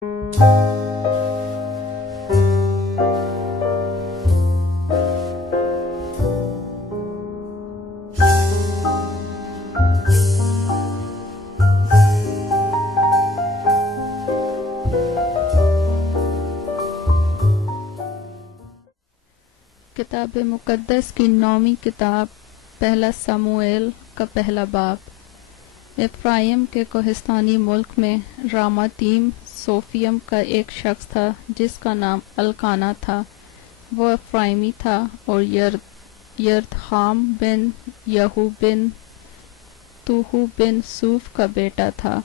کتاب مقدس کی 9ویں کتاب پہلا سموئیل کا پہلا باب۔ افرائیم کے کوہستانی ملک میں راماتیم صوفیم کا ایک شخص تھا جس کا نام القانا تھا۔ وہ افرائیمی تھا اور یردخام بن یہو بن توہو بن صوف کا بیٹا تھا۔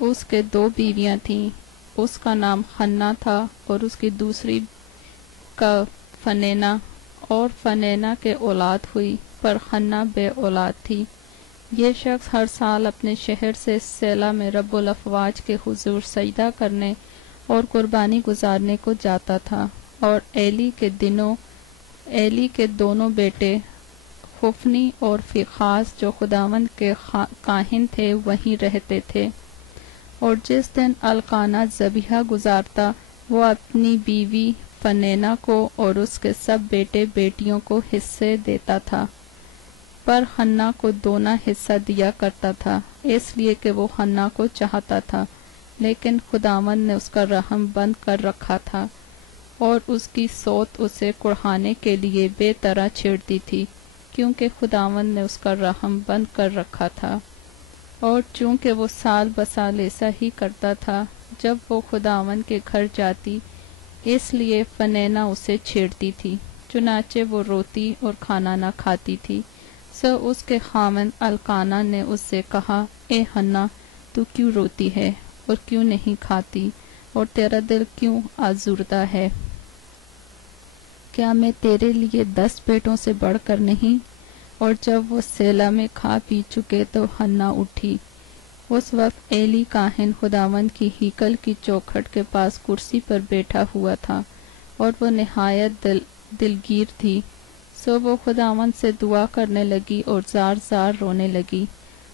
اس کے 2 بیویاں تھیں، اس کا نام حنا تھا اور اس کی دوسری کا فنینا، اور فنینا کے اولاد ہوئی پر حنا بے اولاد تھی۔ یہ شخص ہر سال اپنے شہر سے سیلا میں رب الافواج کے حضور سجدہ کرنے اور قربانی گزارنے کو جاتا تھا، اور ایلی کے دونوں بیٹے حفنی اور فیخاس جو خداوند کے کاہن تھے وہیں رہتے تھے۔ اور جس دن القانا ذبیحہ گزارتا وہ اپنی بیوی فنینا کو اور اس کے سب بیٹے بیٹیوں کو حصے دیتا تھا، پر حنا کو دونا حصہ دیا کرتا تھا، اس لیے کہ وہ حنا کو چاہتا تھا، لیکن خداوند نے اس کا رحم بند کر رکھا تھا، اور اس کی صوت اسے کڑھانے کے لیے بے طرح چھیڑتی تھی، کیونکہ خداوند نے اس کا رحم بند کر رکھا تھا۔ اور چونکہ وہ سال بسال ایسا ہی کرتا تھا جب وہ خداوند کے گھر جاتی، اس لیے فنینا اسے چھیڑتی تھی، چنانچہ وہ روتی اور کھانا نہ کھاتی تھی۔ سو اس کے خاوند القانا نے اس سے کہا، اے حنا، تو کیوں روتی ہے اور کیوں نہیں کھاتی، اور تیرا دل کیوں آزردہ ہے؟ کیا میں تیرے لیے 10 بیٹوں سے بڑھ کر نہیں؟ اور جب وہ سیلا میں کھا پی چکے تو حنا اٹھی۔ اس وقت ایلی کاہن خداوند کی ہیکل کی چوکھٹ کے پاس کرسی پر بیٹھا ہوا تھا، اور وہ نہایت دلگیر تھی۔ سو وہ خداوند سے دعا کرنے لگی اور زار زار رونے لگی،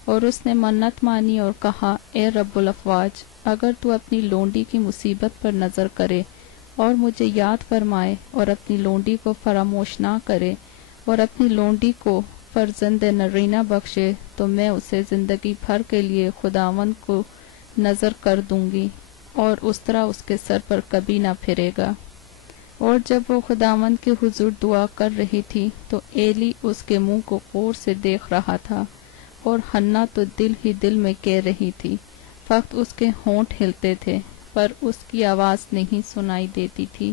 اور اس نے منت مانی اور کہا، اے رب الافواج، اگر تو اپنی لونڈی کی مصیبت پر نظر کرے اور مجھے یاد فرمائے اور اپنی لونڈی کو فراموش نہ کرے اور اپنی لونڈی کو فرزند نرینہ بخشے، تو میں اسے زندگی بھر کے لیے خداوند کو نظر کر دوں گی، اور اس طرح اس کے سر پر کبھی نہ پھرے گا۔ اور جب وہ خداوند کے حضور دعا کر رہی تھی تو ایلی اس کے منہ کو غور سے دیکھ رہا تھا، اور حنا تو دل ہی دل میں کہہ رہی تھی، فقط اس کے ہونٹ ہلتے تھے پر اس کی آواز نہیں سنائی دیتی تھی۔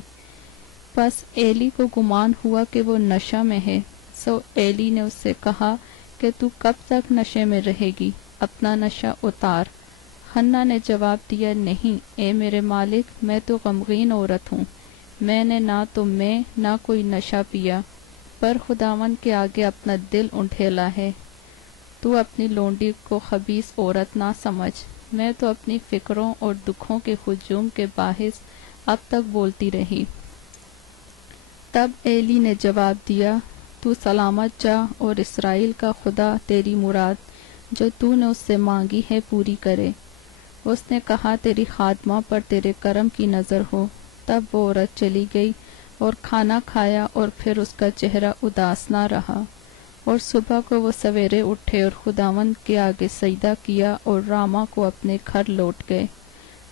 بس ایلی کو گمان ہوا کہ وہ نشہ میں ہے، سو ایلی نے اس سے کہا کہ تو کب تک نشے میں رہے گی، اپنا نشہ اتار۔ حنا نے جواب دیا، نہیں اے میرے مالک، میں تو غمگین عورت ہوں، میں نے نہ کوئی نشہ پیا، پر خداوند کے آگے اپنا دل انڈھیلا ہے۔ تو اپنی لونڈی کو خبیث عورت نہ سمجھ، میں تو اپنی فکروں اور دکھوں کے ہجوم کے باعث اب تک بولتی رہی۔ تب ایلی نے جواب دیا، تو سلامت جا اور اسرائیل کا خدا تیری مراد جو تو نے اس سے مانگی ہے پوری کرے۔ اس نے کہا، تیری خادمہ پر تیرے کرم کی نظر ہو۔ تب وہ عورت چلی گئی اور کھانا کھایا، اور پھر اس کا چہرہ اداس نہ رہا۔ اور صبح کو وہ سویرے اٹھے اور خداوند کے آگے سجدہ کیا اور راما کو اپنے گھر لوٹ گئے۔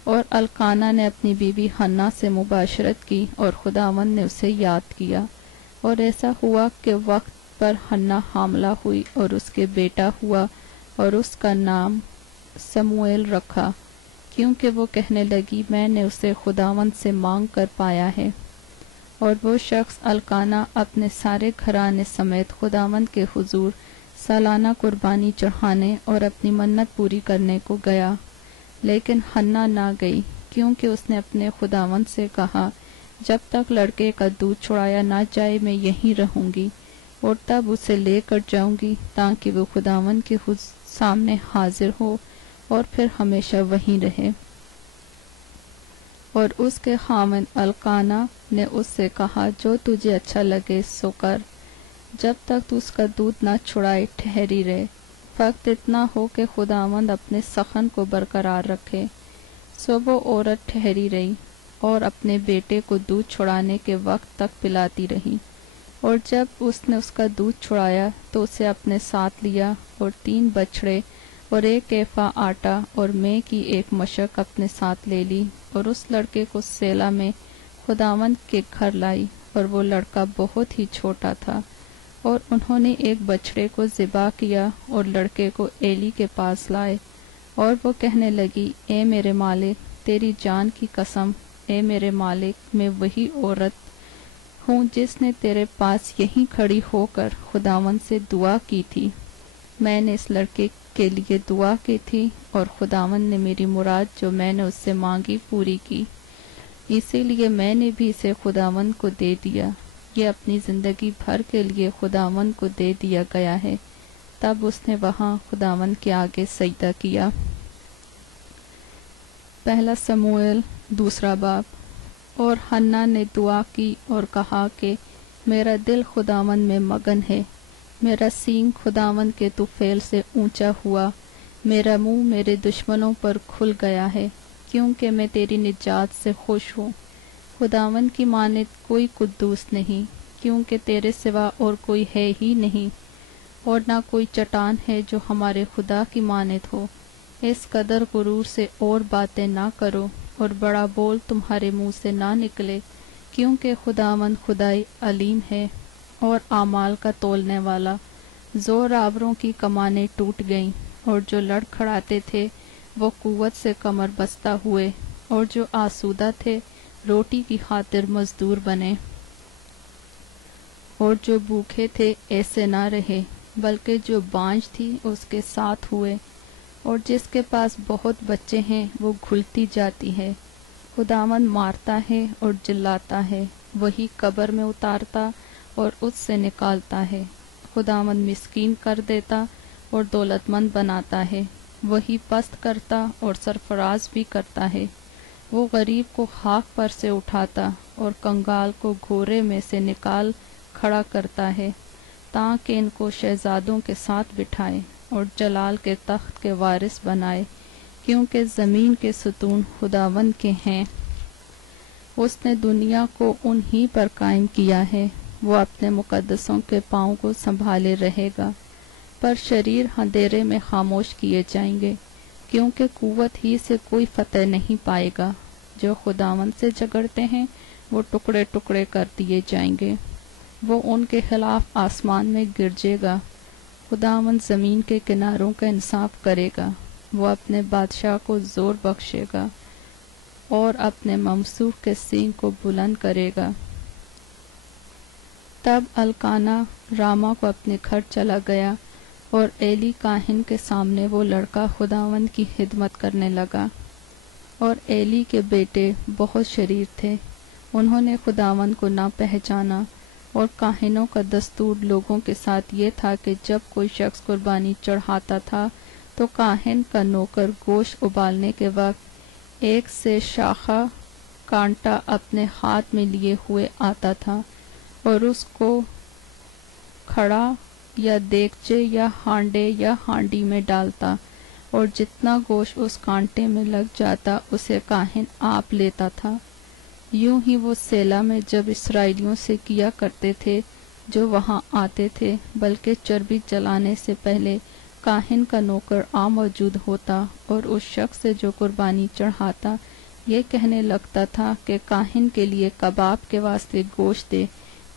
اور القانا نے اپنی بیوی حنا سے مباشرت کی اور خداوند نے اسے یاد کیا۔ اور ایسا ہوا کہ وقت پر حنا حاملہ ہوئی اور اس کے بیٹا ہوا، اور اس کا نام سموئیل رکھا، کیونکہ وہ کہنے لگی، میں نے اسے خداوند سے مانگ کر پایا ہے۔ اور وہ شخص القانا اپنے سارے گھرانے سمیت خداوند کے حضور سالانہ قربانی چڑھانے اور اپنی منت پوری کرنے کو گیا، لیکن حنا نہ گئی، کیونکہ اس نے اپنے خداوند سے کہا، جب تک لڑکے کا دودھ چھڑایا نہ جائے میں یہیں رہوں گی، اور تب اسے لے کر جاؤں گی تاکہ وہ خداوند کے سامنے حاضر ہو اور پھر ہمیشہ وہیں رہے۔ اور اس کے خاوند القانا نے اس سے کہا، جو تجھے اچھا لگے سو کر، جب تک تو اس کا دودھ نہ چھڑائے ٹھہری رہے، فقط اتنا ہو کہ خداوند اپنے سخن کو برقرار رکھے۔ سو وہ عورت ٹھہری رہی اور اپنے بیٹے کو دودھ چھڑانے کے وقت تک پلاتی رہی، اور جب اس نے اس کا دودھ چھڑایا تو اسے اپنے ساتھ لیا اور 3 بچھڑے اور 1 ایفا آٹا اور مے کی 1 مشق اپنے ساتھ لے لی، اور اس لڑکے کو سیلا میں خداوند کے گھر لائی، اور وہ لڑکا بہت ہی چھوٹا تھا، اور انہوں نے 1 بچھڑے کو ذبح کیا اور لڑکے کو ایلی کے پاس لائے، اور وہ کہنے لگی، اے میرے مالک، تیری جان کی قسم، اے میرے مالک، میں وہی عورت ہوں جس نے تیرے پاس یہیں کھڑی ہو کر خداوند سے دعا کی تھی۔ میں نے اس لڑکے کے لیے دعا کی تھی اور خداوند نے میری مراد جو میں نے اس سے مانگی پوری کی، اسی لیے میں نے بھی اسے خداوند کو دے دیا، یہ اپنی زندگی بھر کے لیے خداوند کو دے دیا گیا ہے۔ تب اس نے وہاں خداوند کے آگے سجدہ کیا۔ 1 سموئیل 2 باب۔ اور حنا نے دعا کی اور کہا کہ میرا دل خداوند میں مگن ہے، میرا سینگ خداوند کے طفیل سے اونچا ہوا، میرا منہ میرے دشمنوں پر کھل گیا ہے، کیونکہ میں تیری نجات سے خوش ہوں۔ خداوند کی مانند کوئی قدوس نہیں، کیونکہ تیرے سوا اور کوئی ہے ہی نہیں، اور نہ کوئی چٹان ہے جو ہمارے خدا کی مانند ہو۔ اس قدر غرور سے اور باتیں نہ کرو، اور بڑا بول تمہارے منہ سے نہ نکلے، کیونکہ خداوند خدائی علیم ہے اور اعمال کا تولنے والا۔ زور آوروں کی کمانیں ٹوٹ گئیں، اور جو لڑکھڑاتے تھے وہ قوت سے کمر بستہ ہوئے، اور جو آسودہ تھے روٹی کی خاطر مزدور بنے، اور جو بھوکے تھے ایسے نہ رہے، بلکہ جو بانجھ تھی اس کے ساتھ ہوئے، اور جس کے پاس بہت بچے ہیں وہ گھلتی جاتی ہے۔ خداوند مارتا ہے اور جلاتا ہے، وہی قبر میں اتارتا اور اس سے نکالتا ہے۔ خداوند مسکین کر دیتا اور دولت مند بناتا ہے، وہی پست کرتا اور سرفراز بھی کرتا ہے۔ وہ غریب کو خاک پر سے اٹھاتا اور کنگال کو گھورے میں سے نکال کھڑا کرتا ہے، تاکہ ان کو شہزادوں کے ساتھ بٹھائے اور جلال کے تخت کے وارث بنائے، کیونکہ زمین کے ستون خداوند کے ہیں، اس نے دنیا کو انہی پر قائم کیا ہے۔ وہ اپنے مقدسوں کے پاؤں کو سنبھالے رہے گا، پر شریر اندھیرے میں خاموش کیے جائیں گے، کیونکہ قوت ہی سے کوئی فتح نہیں پائے گا۔ جو خداوند سے جھگڑتے ہیں وہ ٹکڑے ٹکڑے کر دیے جائیں گے، وہ ان کے خلاف آسمان میں گرجے گا۔ خداوند زمین کے کناروں کا انصاف کرے گا، وہ اپنے بادشاہ کو زور بخشے گا اور اپنے ممسوح کے سینگ کو بلند کرے گا۔ تب الکانا راما کو اپنے گھر چلا گیا، اور ایلی کاہن کے سامنے وہ لڑکا خداوند کی خدمت کرنے لگا۔ اور ایلی کے بیٹے بہت شریر تھے، انہوں نے خداوند کو نہ پہچانا، اور کاہنوں کا دستور لوگوں کے ساتھ یہ تھا کہ جب کوئی شخص قربانی چڑھاتا تھا تو کاہن کا نوکر گوشت ابالنے کے وقت ایک سے شاخہ کانٹا اپنے ہاتھ میں لیے ہوئے آتا تھا، اور اس کو کھڑا یا دیگچے یا ہانڈے یا ہانڈی میں ڈالتا، اور جتنا گوشت اس کانٹے میں لگ جاتا اسے کاہن آپ لیتا تھا۔ یوں ہی وہ سیلا میں جب اسرائیلیوں سے کیا کرتے تھے جو وہاں آتے تھے، بلکہ چربی جلانے سے پہلے کاہن کا نوکر موجود ہوتا اور اس شخص سے جو قربانی چڑھاتا یہ کہنے لگتا تھا کہ کاہن کے لیے کباب کے واسطے گوشت دے،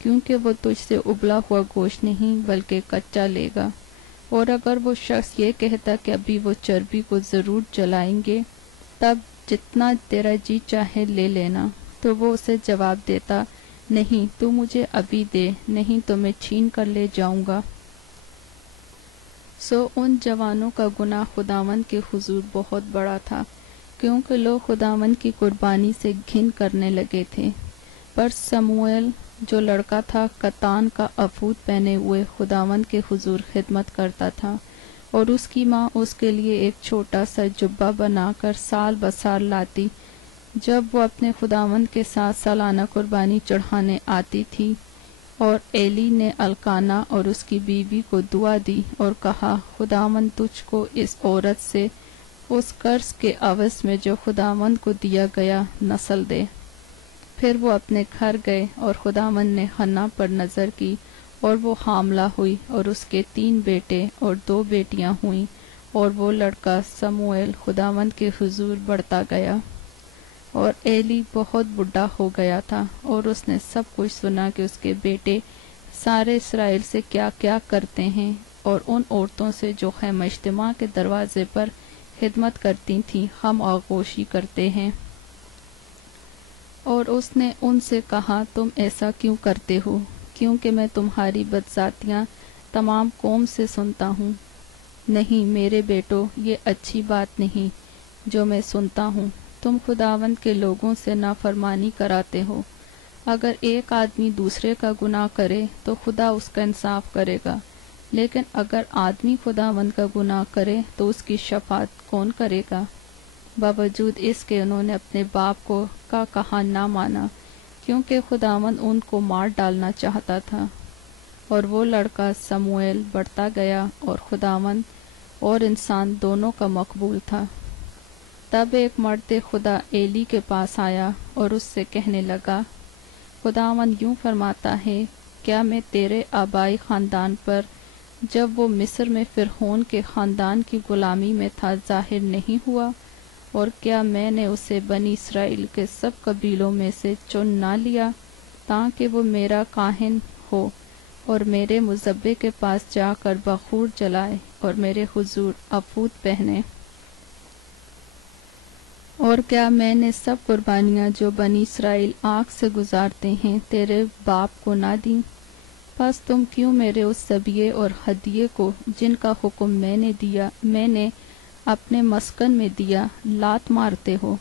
کیونکہ وہ تجھ سے ابلا ہوا گوشت نہیں بلکہ کچا لے گا۔ اور اگر وہ شخص یہ کہتا کہ ابھی وہ چربی کو ضرور جلائیں گے، تب جتنا تیرا جی چاہے لے لینا، تو وہ اسے جواب دیتا، نہیں، تو مجھے ابھی دے، نہیں تو میں چھین کر لے جاؤں گا۔ سو ان جوانوں کا گناہ خداوند کے حضور بہت بڑا تھا، کیونکہ لوگ خداوند کی قربانی سے گھن کرنے لگے تھے۔ پر سموئیل جو لڑکا تھا کتان کا افود پہنے ہوئے خداوند کے حضور خدمت کرتا تھا، اور اس کی ماں اس کے لیے ایک چھوٹا سا جبہ بنا کر سال بسال لاتی جب وہ اپنے خداوند کے ساتھ سالانہ قربانی چڑھانے آتی تھی۔ اور ایلی نے الکانا اور اس کی بیوی کو دعا دی اور کہا، خداوند تجھ کو اس عورت سے اس قرض کے عوض میں جو خداوند کو دیا گیا نسل دے۔ پھر وہ اپنے گھر گئے اور خداوند نے حنا پر نظر کی اور وہ حاملہ ہوئی اور اس کے 3 بیٹے اور 2 بیٹیاں ہوئیں، اور وہ لڑکا سموئیل خداوند کے حضور بڑھتا گیا۔ اور ایلی بہت بڈھا ہو گیا تھا، اور اس نے سب کچھ سنا کہ اس کے بیٹے سارے اسرائیل سے کیا کیا کرتے ہیں، اور ان عورتوں سے جو خیمہ اجتماع کے دروازے پر خدمت کرتی تھیں ہم آغوشی کرتے ہیں۔ اور اس نے ان سے کہا، تم ایسا کیوں کرتے ہو؟ کیونکہ میں تمہاری بدذاتیاں تمام قوم سے سنتا ہوں۔ نہیں میرے بیٹو، یہ اچھی بات نہیں جو میں سنتا ہوں۔ تم خداوند کے لوگوں سے نافرمانی کراتے ہو۔ اگر ایک آدمی دوسرے کا گناہ کرے تو خدا اس کا انصاف کرے گا، لیکن اگر آدمی خداوند کا گناہ کرے تو اس کی شفاعت کون کرے گا؟ باوجود اس کے انہوں نے اپنے باپ کو کا کہا نہ مانا، کیونکہ خداوند ان کو مار ڈالنا چاہتا تھا۔ اور وہ لڑکا سموئیل بڑھتا گیا اور خداوند اور انسان دونوں کا مقبول تھا۔ تب ایک مرد خدا ایلی کے پاس آیا اور اس سے کہنے لگا، خداوند یوں فرماتا ہے، کیا میں تیرے آبائی خاندان پر جب وہ مصر میں فرعون کے خاندان کی غلامی میں تھا ظاہر نہیں ہوا؟ اور کیا میں نے اسے بنی اسرائیل کے سب قبیلوں میں سے چن نہ لیا تاکہ وہ میرا کاہن ہو اور میرے مذبح کے پاس جا کر بخور جلائے اور میرے حضور عفود پہنے؟ اور کیا میں نے سب قربانیاں جو بنی اسرائیل آگ سے گزارتے ہیں تیرے باپ کو نہ دیں؟ پس تم کیوں میرے اس ذبیحے اور ہدیے کو جن کا حکم میں نے اپنے مسکن میں دیا لات مارتے ہو؟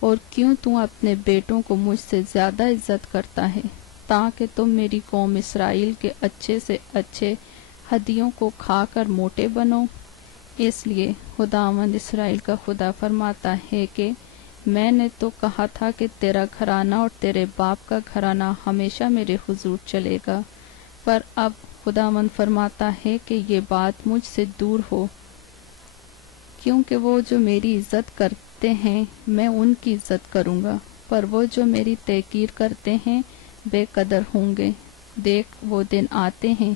اور کیوں تم اپنے بیٹوں کو مجھ سے زیادہ عزت کرتا ہے تاکہ تم میری قوم اسرائیل کے اچھے سے اچھے ہدیوں کو کھا کر موٹے بنو؟ اس لیے خداوند اسرائیل کا خدا فرماتا ہے کہ میں نے تو کہا تھا کہ تیرا گھرانہ اور تیرے باپ کا گھرانہ ہمیشہ میرے حضور چلے گا، پر اب خداوند فرماتا ہے کہ یہ بات مجھ سے دور ہو، کیونکہ وہ جو میری عزت کرتے ہیں میں ان کی عزت کروں گا، پر وہ جو میری تحقیر کرتے ہیں بے قدر ہوں گے۔ دیکھ وہ دن آتے ہیں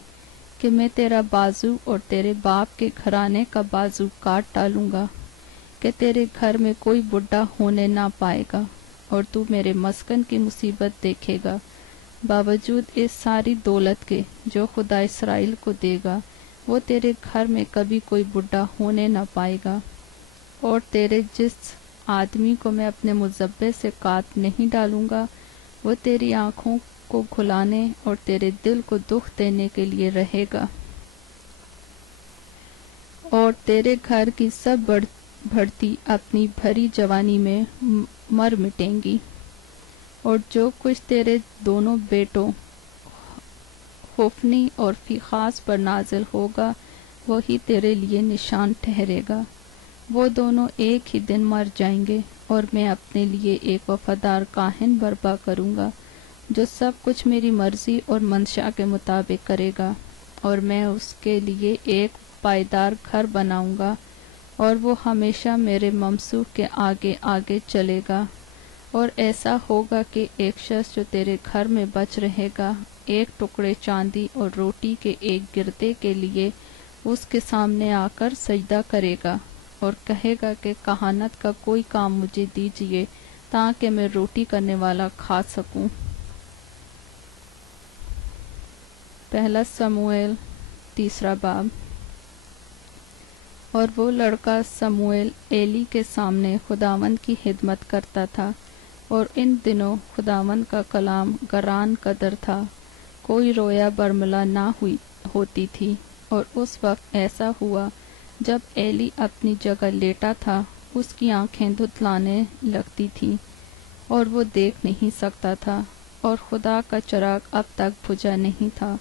کہ میں تیرا بازو اور تیرے باپ کے گھرانے کا بازو کاٹ ڈالوں گا، کہ تیرے گھر میں کوئی بڈھا ہونے نہ پائے گا، اور تو میرے مسکن کی مصیبت دیکھے گا، باوجود اس ساری دولت کے جو خدا اسرائیل کو دے گا، وہ تیرے گھر میں کبھی کوئی بڈھا ہونے نہ پائے گا۔ اور تیرے جس آدمی کو میں اپنے مذبح سے کاٹ نہیں ڈالوں گا، وہ تیری آنکھوں کو کھلانے اور تیرے دل کو دکھ دینے کے لیے رہے گا۔ اور تیرے گھر کی سب بڑھتی اپنی بھری جوانی میں مر مٹیں گی، اور جو کچھ تیرے دونوں بیٹوں ہوفنی اور فیخاس پر نازل ہوگا وہی تیرے لیے نشان ٹھہرے گا۔ وہ دونوں ایک ہی دن مر جائیں گے، اور میں اپنے لیے ایک وفادار کاہن برپا کروں گا جو سب کچھ میری مرضی اور منشا کے مطابق کرے گا، اور میں اس کے لیے ایک پائیدار گھر بناؤں گا، اور وہ ہمیشہ میرے ممسوح کے آگے آگے چلے گا۔ اور ایسا ہوگا کہ ایک شخص جو تیرے گھر میں بچ رہے گا ایک ٹکڑے چاندی اور روٹی کے ایک گردے کے لیے اس کے سامنے آ کر سجدہ کرے گا اور کہے گا کہ کہانت کا کوئی کام مجھے دیجیے تاکہ میں روٹی کرنے والا کھا سکوں۔ پہلا سموئیل 3 باب۔ اور وہ لڑکا سموئیل ایلی کے سامنے خداوند کی خدمت کرتا تھا، اور ان دنوں خداوند کا کلام گران قدر تھا، کوئی رویا برملا نہ ہوتی تھی۔ اور اس وقت ایسا ہوا جب ایلی اپنی جگہ لیٹا تھا اس کی آنکھیں دھتلانے لگتی تھیں اور وہ دیکھ نہیں سکتا تھا، اور خدا کا چراغ اب تک بجھا نہیں تھا۔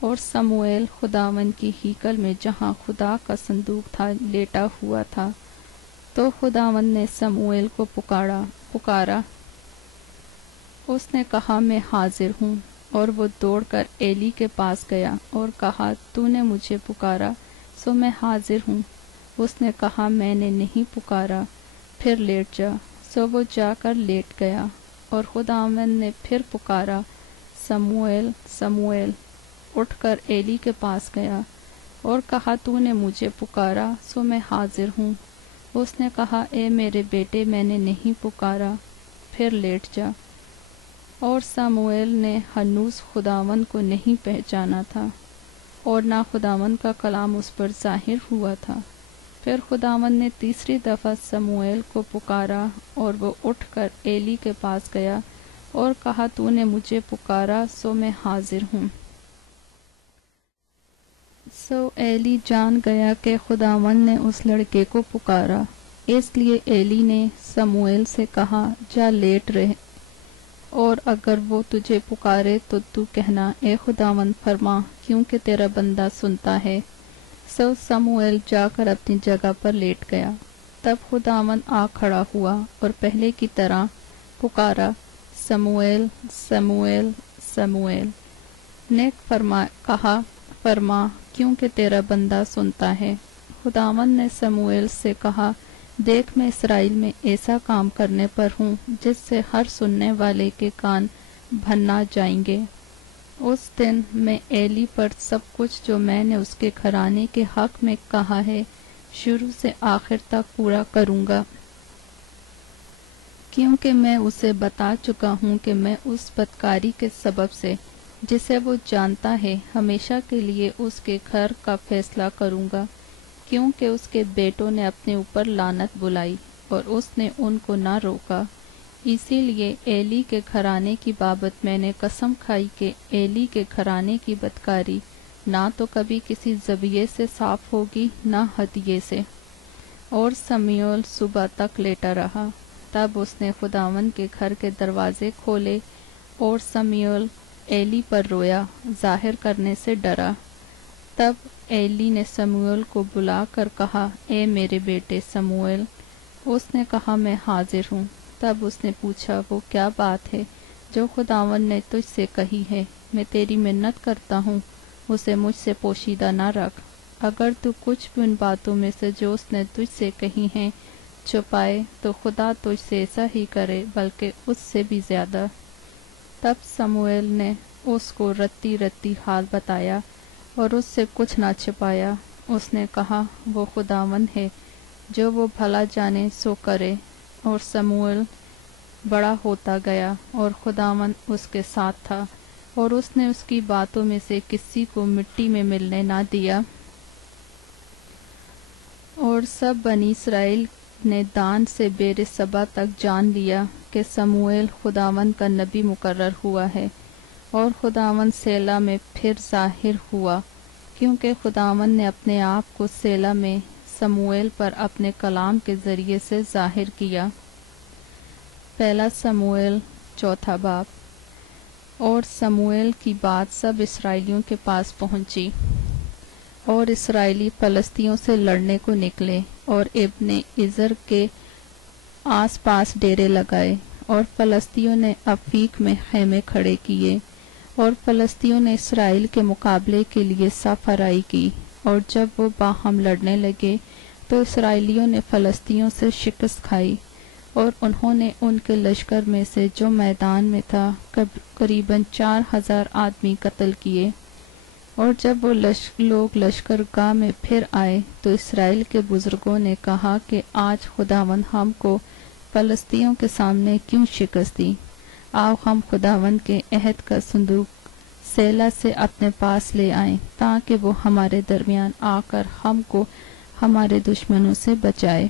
اور سموئیل خداوند کی ہیکل میں جہاں خدا کا صندوق تھا لیٹا ہوا تھا۔ تو خداوند نے سموئیل کو پکارا۔ اس نے کہا، میں حاضر ہوں۔ اور وہ دوڑ کر ایلی کے پاس گیا اور کہا، تو نے مجھے پکارا، سو میں حاضر ہوں۔ اس نے کہا میں نے نہیں پکارا، پھر لیٹ جا۔ سو وہ جا کر لیٹ گیا، اور خداوند نے پھر پکارا، سموئیل سموئیل۔ اٹھ کر ایلی کے پاس گیا اور کہا تو نے مجھے پکارا، سو میں حاضر ہوں۔ اس نے کہا اے میرے بیٹے میں نے نہیں پکارا، پھر لیٹ جا۔ اور سموئیل نے ہنوز خداوند کو نہیں پہچانا تھا، اور نہ خداوند کا کلام اس پر ظاہر ہوا تھا۔ پھر خداوند نے تیسری دفعہ سموئیل کو پکارا، اور وہ اٹھ کر ایلی کے پاس گیا اور کہا تو نے مجھے پکارا، سو میں حاضر ہوں۔ سو ایلی جان گیا کہ خداوند نے اس لڑکے کو پکارا، اس لیے ایلی نے سموئیل سے کہا جا لیٹ رہے، اور اگر وہ تجھے پکارے تو تو کہنا اے خداوند فرما، کیونکہ تیرا بندہ سنتا ہے۔ سو سموئیل جا کر اپنی جگہ پر لیٹ گیا۔ تب خداوند آ کھڑا ہوا اور پہلے کی طرح پکارا، سموئیل سموئیل سموئیل۔ نے کہا فرما، کیونکہ تیرا بندہ سنتا ہے۔ خداوند نے سموئیل سے کہا دیکھ میں اسرائیل میں ایسا کام کرنے پر ہوں جس سے ہر سننے والے کے کان بھنا جائیں گے۔ اس دن میں ایلی پر سب کچھ جو میں نے اس کے گھرانے کے حق میں کہا ہے شروع سے آخر تک پورا کروں گا، کیونکہ میں اسے بتا چکا ہوں کہ میں اس بدکاری کے سبب سے جسے وہ جانتا ہے ہمیشہ کے لیے اس کے گھر کا فیصلہ کروں گا، کیونکہ اس کے بیٹوں نے اپنے اوپر لعنت بلائی اور اس نے ان کو نہ روکا۔ اسی لیے ایلی کے گھرانے کی بابت میں نے قسم کھائی کہ ایلی کے گھرانے کی بدکاری نہ تو کبھی کسی ذبیحے سے صاف ہوگی نہ ہدیے سے۔ اور سموئیل صبح تک لیٹا رہا۔ تب اس نے خداوند کے گھر کے دروازے کھولے، اور سموئیل ایلی پر رویا، ظاہر کرنے سے ڈرا۔ تب ایلی نے سموئیل کو بلا کر کہا اے میرے بیٹے سموئیل۔ اس نے کہا میں حاضر ہوں۔ تب اس نے پوچھا وہ کیا بات ہے جو خداوند نے تجھ سے کہی ہے؟ میں تیری منت کرتا ہوں اسے مجھ سے پوشیدہ نہ رکھ۔ اگر تو کچھ بھی ان باتوں میں سے جو اس نے تجھ سے کہی ہیں چھپائے تو خدا تجھ سے ایسا ہی کرے، بلکہ اس سے بھی زیادہ۔ تب سموئیل نے اس کو رتی رتی حال بتایا اور اس سے کچھ نہ چھپایا۔ اس نے کہا وہ خداوند ہے، جو وہ بھلا جانے سو کرے۔ اور سموئیل بڑا ہوتا گیا اور خداوند اس کے ساتھ تھا، اور اس نے اس کی باتوں میں سے کسی کو مٹی میں ملنے نہ دیا۔ اور سب بنی اسرائیل نے دان سے بیر سبا تک جان لیا کہ سموئیل خداوند کا نبی مقرر ہوا ہے۔ اور خداوند سیلا میں پھر ظاہر ہوا، کیونکہ خداوند نے اپنے آپ کو سیلا میں سموئیل پر اپنے کلام کے ذریعے سے ظاہر کیا۔ پہلا سموئیل چوتھا باب۔ اور سموئیل کی بات سب اسرائیلیوں کے پاس پہنچی، اور اسرائیلی فلسطینیوں سے لڑنے کو نکلے اور ابن عزر کے آس پاس ڈیرے لگائے، اور فلسطینیوں نے افیک میں خیمے کھڑے کیے، اور فلسطینیوں نے اسرائیل کے مقابلے کے لیے صف آرائی کی۔ اور جب وہ باہم لڑنے لگے تو اسرائیلیوں نے فلسطینیوں سے شکست کھائی، اور انہوں نے ان کے لشکر میں سے جو میدان میں تھا قریباً 4000 آدمی قتل کیے۔ اور جب وہ لوگ لشکر گاہ میں پھر آئے تو اسرائیل کے بزرگوں نے کہا کہ آج خداوند ہم کو فلسطینیوں کے سامنے کیوں شکست دی؟ آؤ ہم خداوند کے عہد کا صندوق سیلا سے اپنے پاس لے آئیں، تاکہ وہ ہمارے درمیان آ کر ہم کو ہمارے دشمنوں سے بچائے۔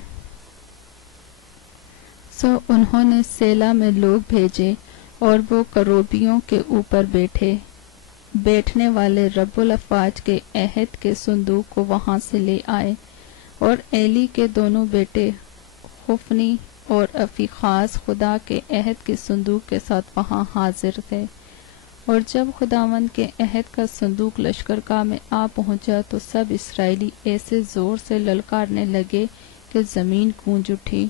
سو انہوں نے سیلا میں لوگ بھیجے، اور وہ کروبیوں کے اوپر بیٹھنے والے رب الافواج کے عہد کے صندوق کو وہاں سے لے آئے۔ اور ایلی کے دونوں بیٹے خفنی اور افیخاز خدا کے عہد کے صندوق کے ساتھ وہاں حاضر تھے۔ اور جب خداوند کے عہد کا صندوق لشکرگاہ میں آ پہنچا تو سب اسرائیلی ایسے زور سے للکارنے لگے کہ زمین گونج اٹھی۔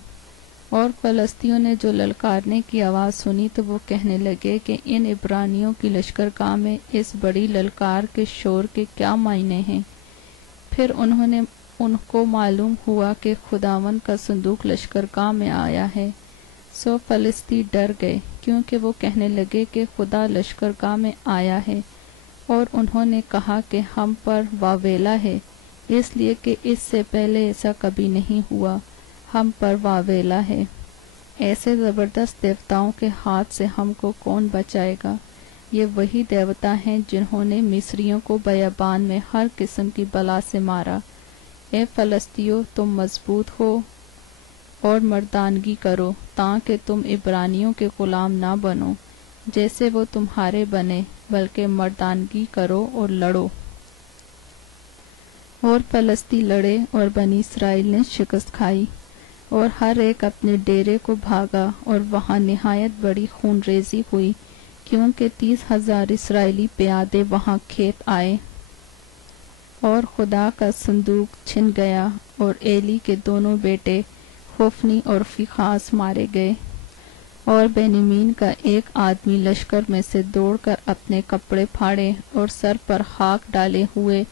اور فلسطینیوں نے جو للکارنے کی آواز سنی تو وہ کہنے لگے کہ ان عبرانیوں کی لشکرگاہ میں اس بڑی للکار کے شور کے کیا معنی ہیں؟ پھر انہوں نے ان کو معلوم ہوا کہ خداوند کا صندوق لشکرگاہ میں آیا ہے، سو فلسطی ڈر گئے، کیونکہ وہ کہنے لگے کہ خدا لشکرگاہ میں آیا ہے، اور انہوں نے کہا کہ ہم پر واویلا ہے، اس لیے کہ اس سے پہلے ایسا کبھی نہیں ہوا، ہم پر واویلا ہے۔ ایسے زبردست دیوتاؤں کے ہاتھ سے ہم کو کون بچائے گا؟ یہ وہی دیوتا ہیں جنہوں نے مصریوں کو بیابان میں ہر قسم کی بلا سے مارا۔ اے فلسطیو، تم مضبوط ہو اور مردانگی کرو، تاکہ تم عبرانیوں کے غلام نہ بنو جیسے وہ تمہارے بنے، بلکہ مردانگی کرو اور لڑو۔ اور فلسطی لڑے اور بنی اسرائیل نے شکست کھائی، اور ہر ایک اپنے ڈیرے کو بھاگا، اور وہاں نہایت بڑی خون ریزی ہوئی، کیونکہ 30,000 اسرائیلی پیادے وہاں کھیت آئے۔ اور خدا کا صندوق چھن گیا، اور ایلی کے دونوں بیٹے ہوفنی اور فیخاس مارے گئے۔ اور بنیامین کا ایک آدمی لشکر میں سے دوڑ کر اپنے کپڑے پھاڑے اور سر پر خاک ڈالے ہوئے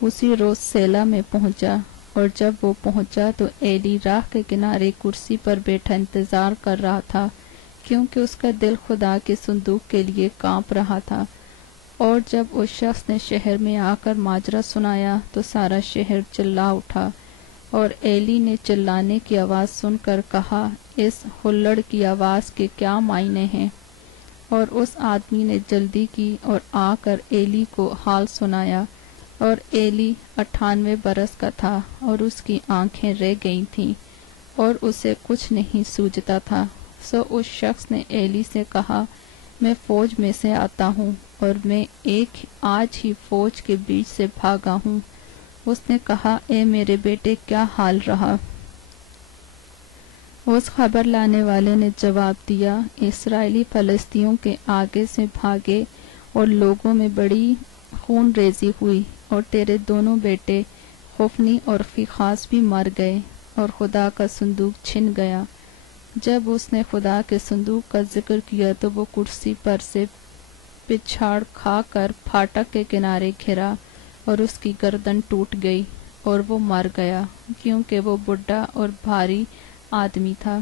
اسی روز سیلا میں پہنچا، اور جب وہ پہنچا تو ایلی راہ کے کنارے کرسی پر بیٹھا انتظار کر رہا تھا، کیونکہ اس کا دل خدا کے صندوق کے لیے کانپ رہا تھا۔ اور جب اس شخص نے شہر میں آ کر ماجرا سنایا تو سارا شہر چلا اٹھا، اور ایلی نے چلانے کی آواز سن کر کہا، اس ہلڑ کی آواز کے کیا معنی ہیں؟ اور اس آدمی نے جلدی کی اور آ کر ایلی کو حال سنایا، اور ایلی 98 برس کا تھا، اور اس کی آنکھیں رہ گئی تھیں، اور اسے کچھ نہیں سوجھتا تھا۔ سو اس شخص نے ایلی سے کہا، میں فوج میں سے آتا ہوں، اور میں آج ہی فوج کے بیچ سے بھاگا ہوں۔ اس نے کہا، اے میرے بیٹے، کیا حال رہا؟ اس خبر لانے والے نے جواب دیا، اسرائیلی فلسطینیوں کے آگے سے بھاگے، اور لوگوں میں بڑی خون ریزی ہوئی، اور تیرے دونوں بیٹے ہوفنی اور فیخاس بھی مر گئے، اور خدا کا صندوق چھن گیا۔ جب اس نے خدا کے صندوق کا ذکر کیا تو وہ کرسی پر سے پچھاڑ کھا کر پھاٹک کے کنارے گرا، اور اس کی گردن ٹوٹ گئی، اور وہ مر گیا، کیونکہ وہ بڈھا اور بھاری آدمی تھا۔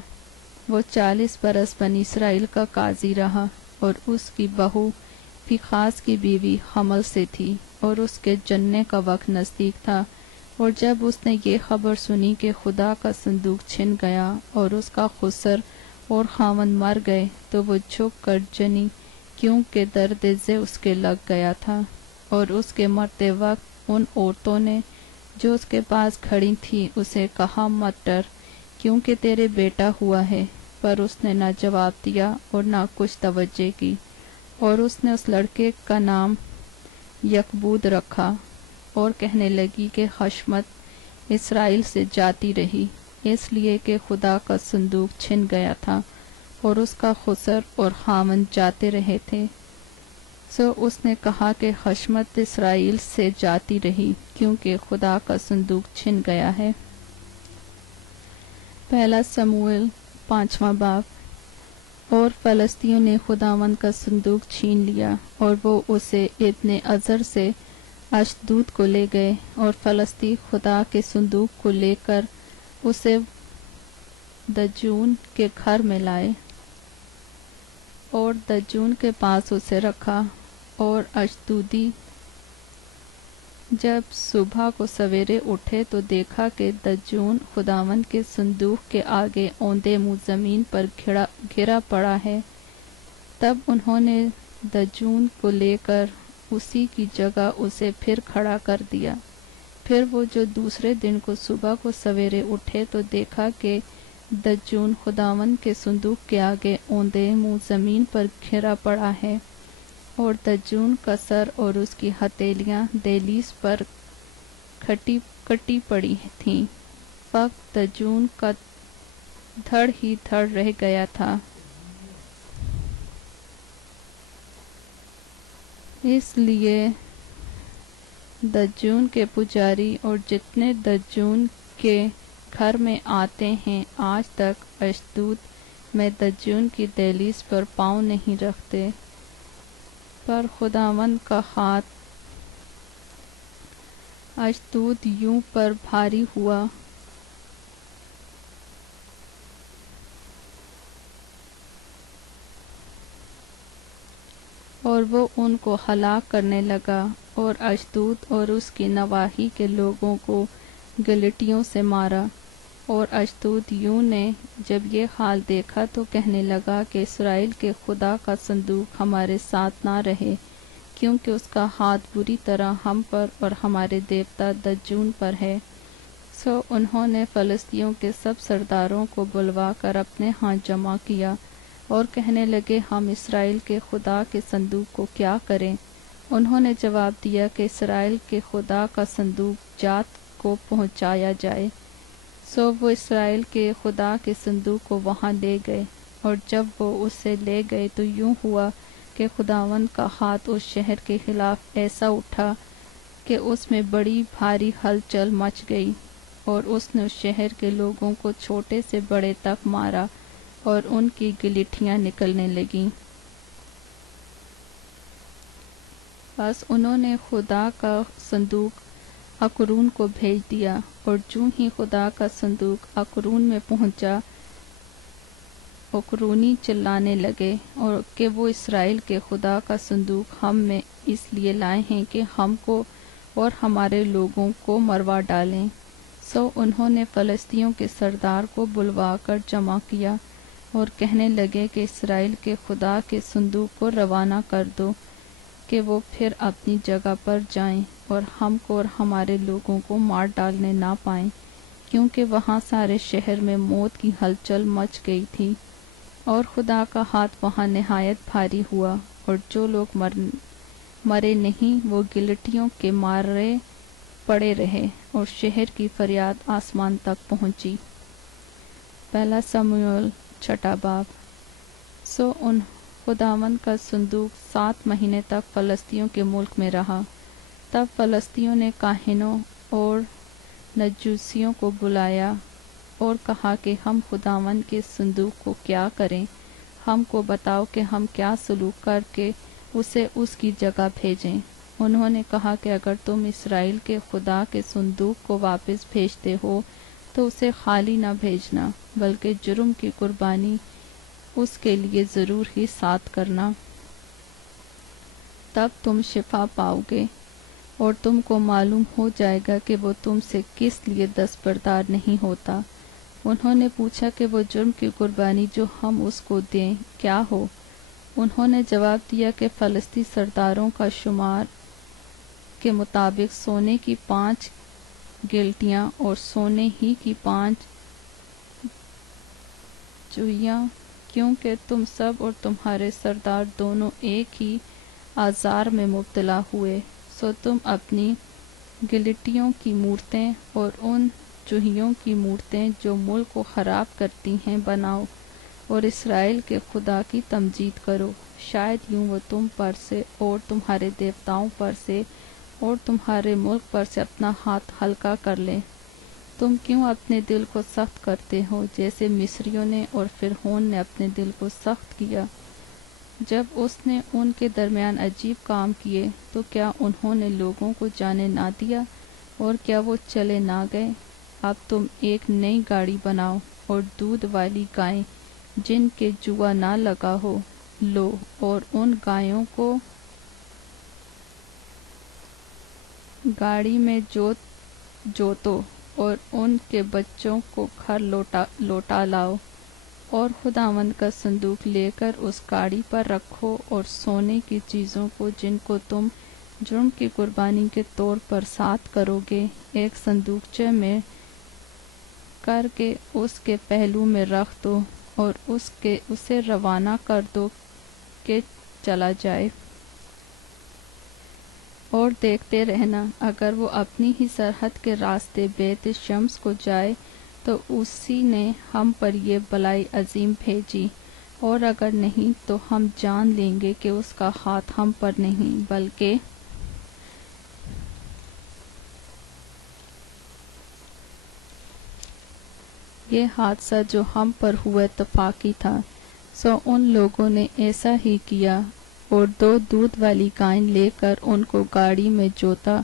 وہ 40 برس بنی اسرائیل کا قاضی رہا، اور اس کی بہو فیخاس کی بیوی حمل سے تھی، اور اس کے جننے کا وقت نزدیک تھا۔ اور جب اس نے یہ خبر سنی کہ خدا کا صندوق چھن گیا اور اس کا خسر اور خاوند مر گئے، تو وہ جھک کر جنی، کیونکہ درد ذہ اس کے لگ گیا تھا۔ اور اس کے مرتے وقت ان عورتوں نے جو اس کے پاس کھڑی تھی اسے کہا، مت ڈر، کیونکہ تیرے بیٹا ہوا ہے۔ پر اس نے نہ جواب دیا اور نہ کچھ توجہ کی۔ اور اس نے اس لڑکے کا نام یکبود رکھا، اور کہنے لگی کہ حشمت اسرائیل سے جاتی رہی، اس لیے کہ خدا کا صندوق چھن گیا تھا، اور اس کا خسر اور خاوند جاتے رہے تھے۔ سو اس نے کہا کہ حشمت اسرائیل سے جاتی رہی، کیونکہ خدا کا صندوق چھن گیا ہے۔ پہلا سموئیل 5واں باب۔ اور فلسطینیوں نے خداوند کا صندوق چھین لیا، اور وہ اسے ابن عزر سے اشدود کو لے گئے، اور فلسطی خدا کے صندوق کو لے کر اسے دجون کے گھر میں لائے، اور دجون کے پاس اسے رکھا۔ اور اشدودی جب صبح کو سویرے اٹھے تو دیکھا کہ دجون خداوند کے صندوق کے آگے اوندے منہ زمین پر گرا پڑا ہے۔ تب انہوں نے دجون کو لے کر اسی کی جگہ اسے پھر کھڑا کر دیا۔ پھر وہ جو دوسرے دن کو صبح کو سویرے اٹھے تو دیکھا کہ دجون خداوند کے صندوق کے آگے اوندے منہ زمین پر گرا پڑا ہے، اور دجون کا سر اور اس کی ہتھیلیاں دہلیز پر کٹی پڑی تھیں، فقط دجون کا دھڑ ہی دھڑ رہ گیا تھا۔ اس لیے دجون کے پجاری اور جتنے دجون کے گھر میں آتے ہیں آج تک اشدود میں دجون کی دہلیز پر پاؤں نہیں رکھتے۔ پر خداوند کا ہاتھ اشدود یوں پر بھاری ہوا اور وہ ان کو ہلاک کرنے لگا، اور اشدود اور اس کی نواحی کے لوگوں کو گلٹیوں سے مارا۔ اور اشدود یوں نے جب یہ حال دیکھا تو کہنے لگا کہ اسرائیل کے خدا کا صندوق ہمارے ساتھ نہ رہے، کیونکہ اس کا ہاتھ بری طرح ہم پر اور ہمارے دیوتا دجون پر ہے۔ سو انہوں نے فلسطینیوں کے سب سرداروں کو بلوا کر اپنے ہاں جمع کیا اور کہنے لگے، ہم اسرائیل کے خدا کے صندوق کو کیا کریں؟ انہوں نے جواب دیا کہ اسرائیل کے خدا کا صندوق جات کو پہنچایا جائے۔ سو وہ اسرائیل کے خدا کے صندوق کو وہاں لے گئے، اور جب وہ اسے لے گئے تو یوں ہوا کہ خداوند کا ہاتھ اس شہر کے خلاف ایسا اٹھا کہ اس میں بڑی بھاری ہلچل مچ گئی، اور اس نے اس شہر کے لوگوں کو چھوٹے سے بڑے تک مارا اور ان کی گلٹیاں نکلنے لگیں۔ بس انہوں نے خدا کا صندوق اکرون کو بھیج دیا، اور جو ہی خدا کا صندوق اکرون میں پہنچا، اکرونی چلانے لگے اور کہ وہ اسرائیل کے خدا کا صندوق ہم میں اس لیے لائے ہیں کہ ہم کو اور ہمارے لوگوں کو مروا ڈالیں۔ سو انہوں نے فلسطینیوں کے سردار کو بلوا کر جمع کیا اور کہنے لگے کہ اسرائیل کے خدا کے صندوق کو روانہ کر دو کہ وہ پھر اپنی جگہ پر جائیں اور ہم کو اور ہمارے لوگوں کو مار ڈالنے نہ پائیں، کیونکہ وہاں سارے شہر میں موت کی ہلچل مچ گئی تھی، اور خدا کا ہاتھ وہاں نہایت بھاری ہوا، اور جو لوگ مرے نہیں وہ گلٹیوں کے مارے پڑے رہے، اور شہر کی فریاد آسمان تک پہنچی۔ پہلا سموئیل 6 باب۔ سو ان خداوند کا صندوق 7 مہینے تک فلسطینیوں کے ملک میں رہا۔ تب فلسطینیوں نے کاہنوں اور نجوسیوں کو بلایا اور کہا کہ ہم خداوند کے صندوق کو کیا کریں؟ ہم کو بتاؤ کہ ہم کیا سلوک کر کے اسے اس کی جگہ بھیجیں۔ انہوں نے کہا کہ اگر تم اسرائیل کے خدا کے صندوق کو واپس بھیجتے ہو تو اسے خالی نہ بھیجنا، بلکہ جرم کی قربانی اس کے لیے ضرور ہی ساتھ کرنا، تب تم شفا پاؤ گے، اور تم کو معلوم ہو جائے گا کہ وہ تم سے کس لیے دستبردار نہیں ہوتا۔ انہوں نے پوچھا کہ وہ جرم کی قربانی جو ہم اس کو دیں کیا ہو؟ انہوں نے جواب دیا کہ فلسطی سرداروں کا شمار کے مطابق سونے کی 5 گلٹیاں اور سونے ہی کی 5 چوہیاں، کیونکہ تم سب اور تمہارے سردار دونوں ایک ہی آزار میں مبتلا ہوئے۔ سو تم اپنی گلٹیوں کی مورتیں اور ان چوہیوں کی مورتیں جو ملک کو خراب کرتی ہیں بناؤ، اور اسرائیل کے خدا کی تمجید کرو، شاید یوں وہ تم پر سے اور تمہارے دیوتاؤں پر سے اور تمہارے ملک پر سے اپنا ہاتھ ہلکا کر لے۔ تم کیوں اپنے دل کو سخت کرتے ہو جیسے مصریوں نے اور فرعون نے اپنے دل کو سخت کیا؟ جب اس نے ان کے درمیان عجیب کام کیے تو کیا انہوں نے لوگوں کو جانے نہ دیا اور کیا وہ چلے نہ گئے؟ اب تم ایک نئی گاڑی بناؤ اور دودھ والی گائیں جن کے جوا نہ لگا ہو لو، اور ان گایوں کو گاڑی میں جوتو اور ان کے بچوں کو گھر لوٹا لاؤ، اور خداوند کا صندوق لے کر اس گاڑی پر رکھو، اور سونے کی چیزوں کو جن کو تم جرم کی قربانی کے طور پر ساتھ کرو گے ایک صندوقچے میں کر کے اس کے پہلو میں رکھ دو، اور اسے روانہ کر دو کہ چلا جائے، اور دیکھتے رہنا اگر وہ اپنی ہی سرحد کے راستے بیت شمس کو جائے تو اسی نے ہم پر یہ بلائی عظیم بھیجی، اور اگر نہیں تو ہم جان لیں گے کہ اس کا ہاتھ ہم پر نہیں بلکہ یہ حادثہ جو ہم پر ہوا اتفاقی تھا۔ سو ان لوگوں نے ایسا ہی کیا، اور 2 دودھ والی گائیں لے کر ان کو گاڑی میں جوتا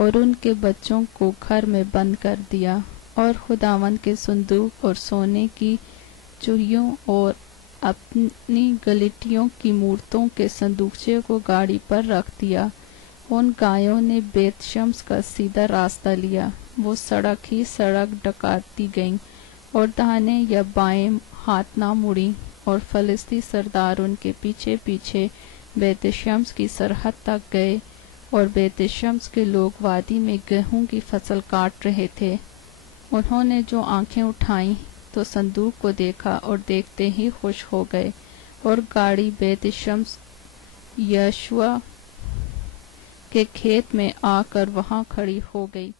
اور ان کے بچوں کو گھر میں بند کر دیا، اور خداوند کے صندوق اور سونے کی چوڑیوں اور اپنی گلٹیوں کی مورتوں کے صندوقچے کو گاڑی پر رکھ دیا۔ ان گایوں نے بیت شمس کا سیدھا راستہ لیا، وہ سڑک ہی سڑک ڈکاتی گئیں اور داہنے یا بائیں ہاتھ نہ مڑیں، اور فلسطی سردار ان کے پیچھے پیچھے بیت شمس کی سرحد تک گئے، اور بیت شمس کے لوگ وادی میں گیہوں کی فصل کاٹ رہے تھے۔ انہوں نے جو آنکھیں اٹھائیں تو صندوق کو دیکھا، اور دیکھتے ہی خوش ہو گئے، اور گاڑی بیت شمس یشوع کے کھیت میں آ کر وہاں کھڑی ہو گئی،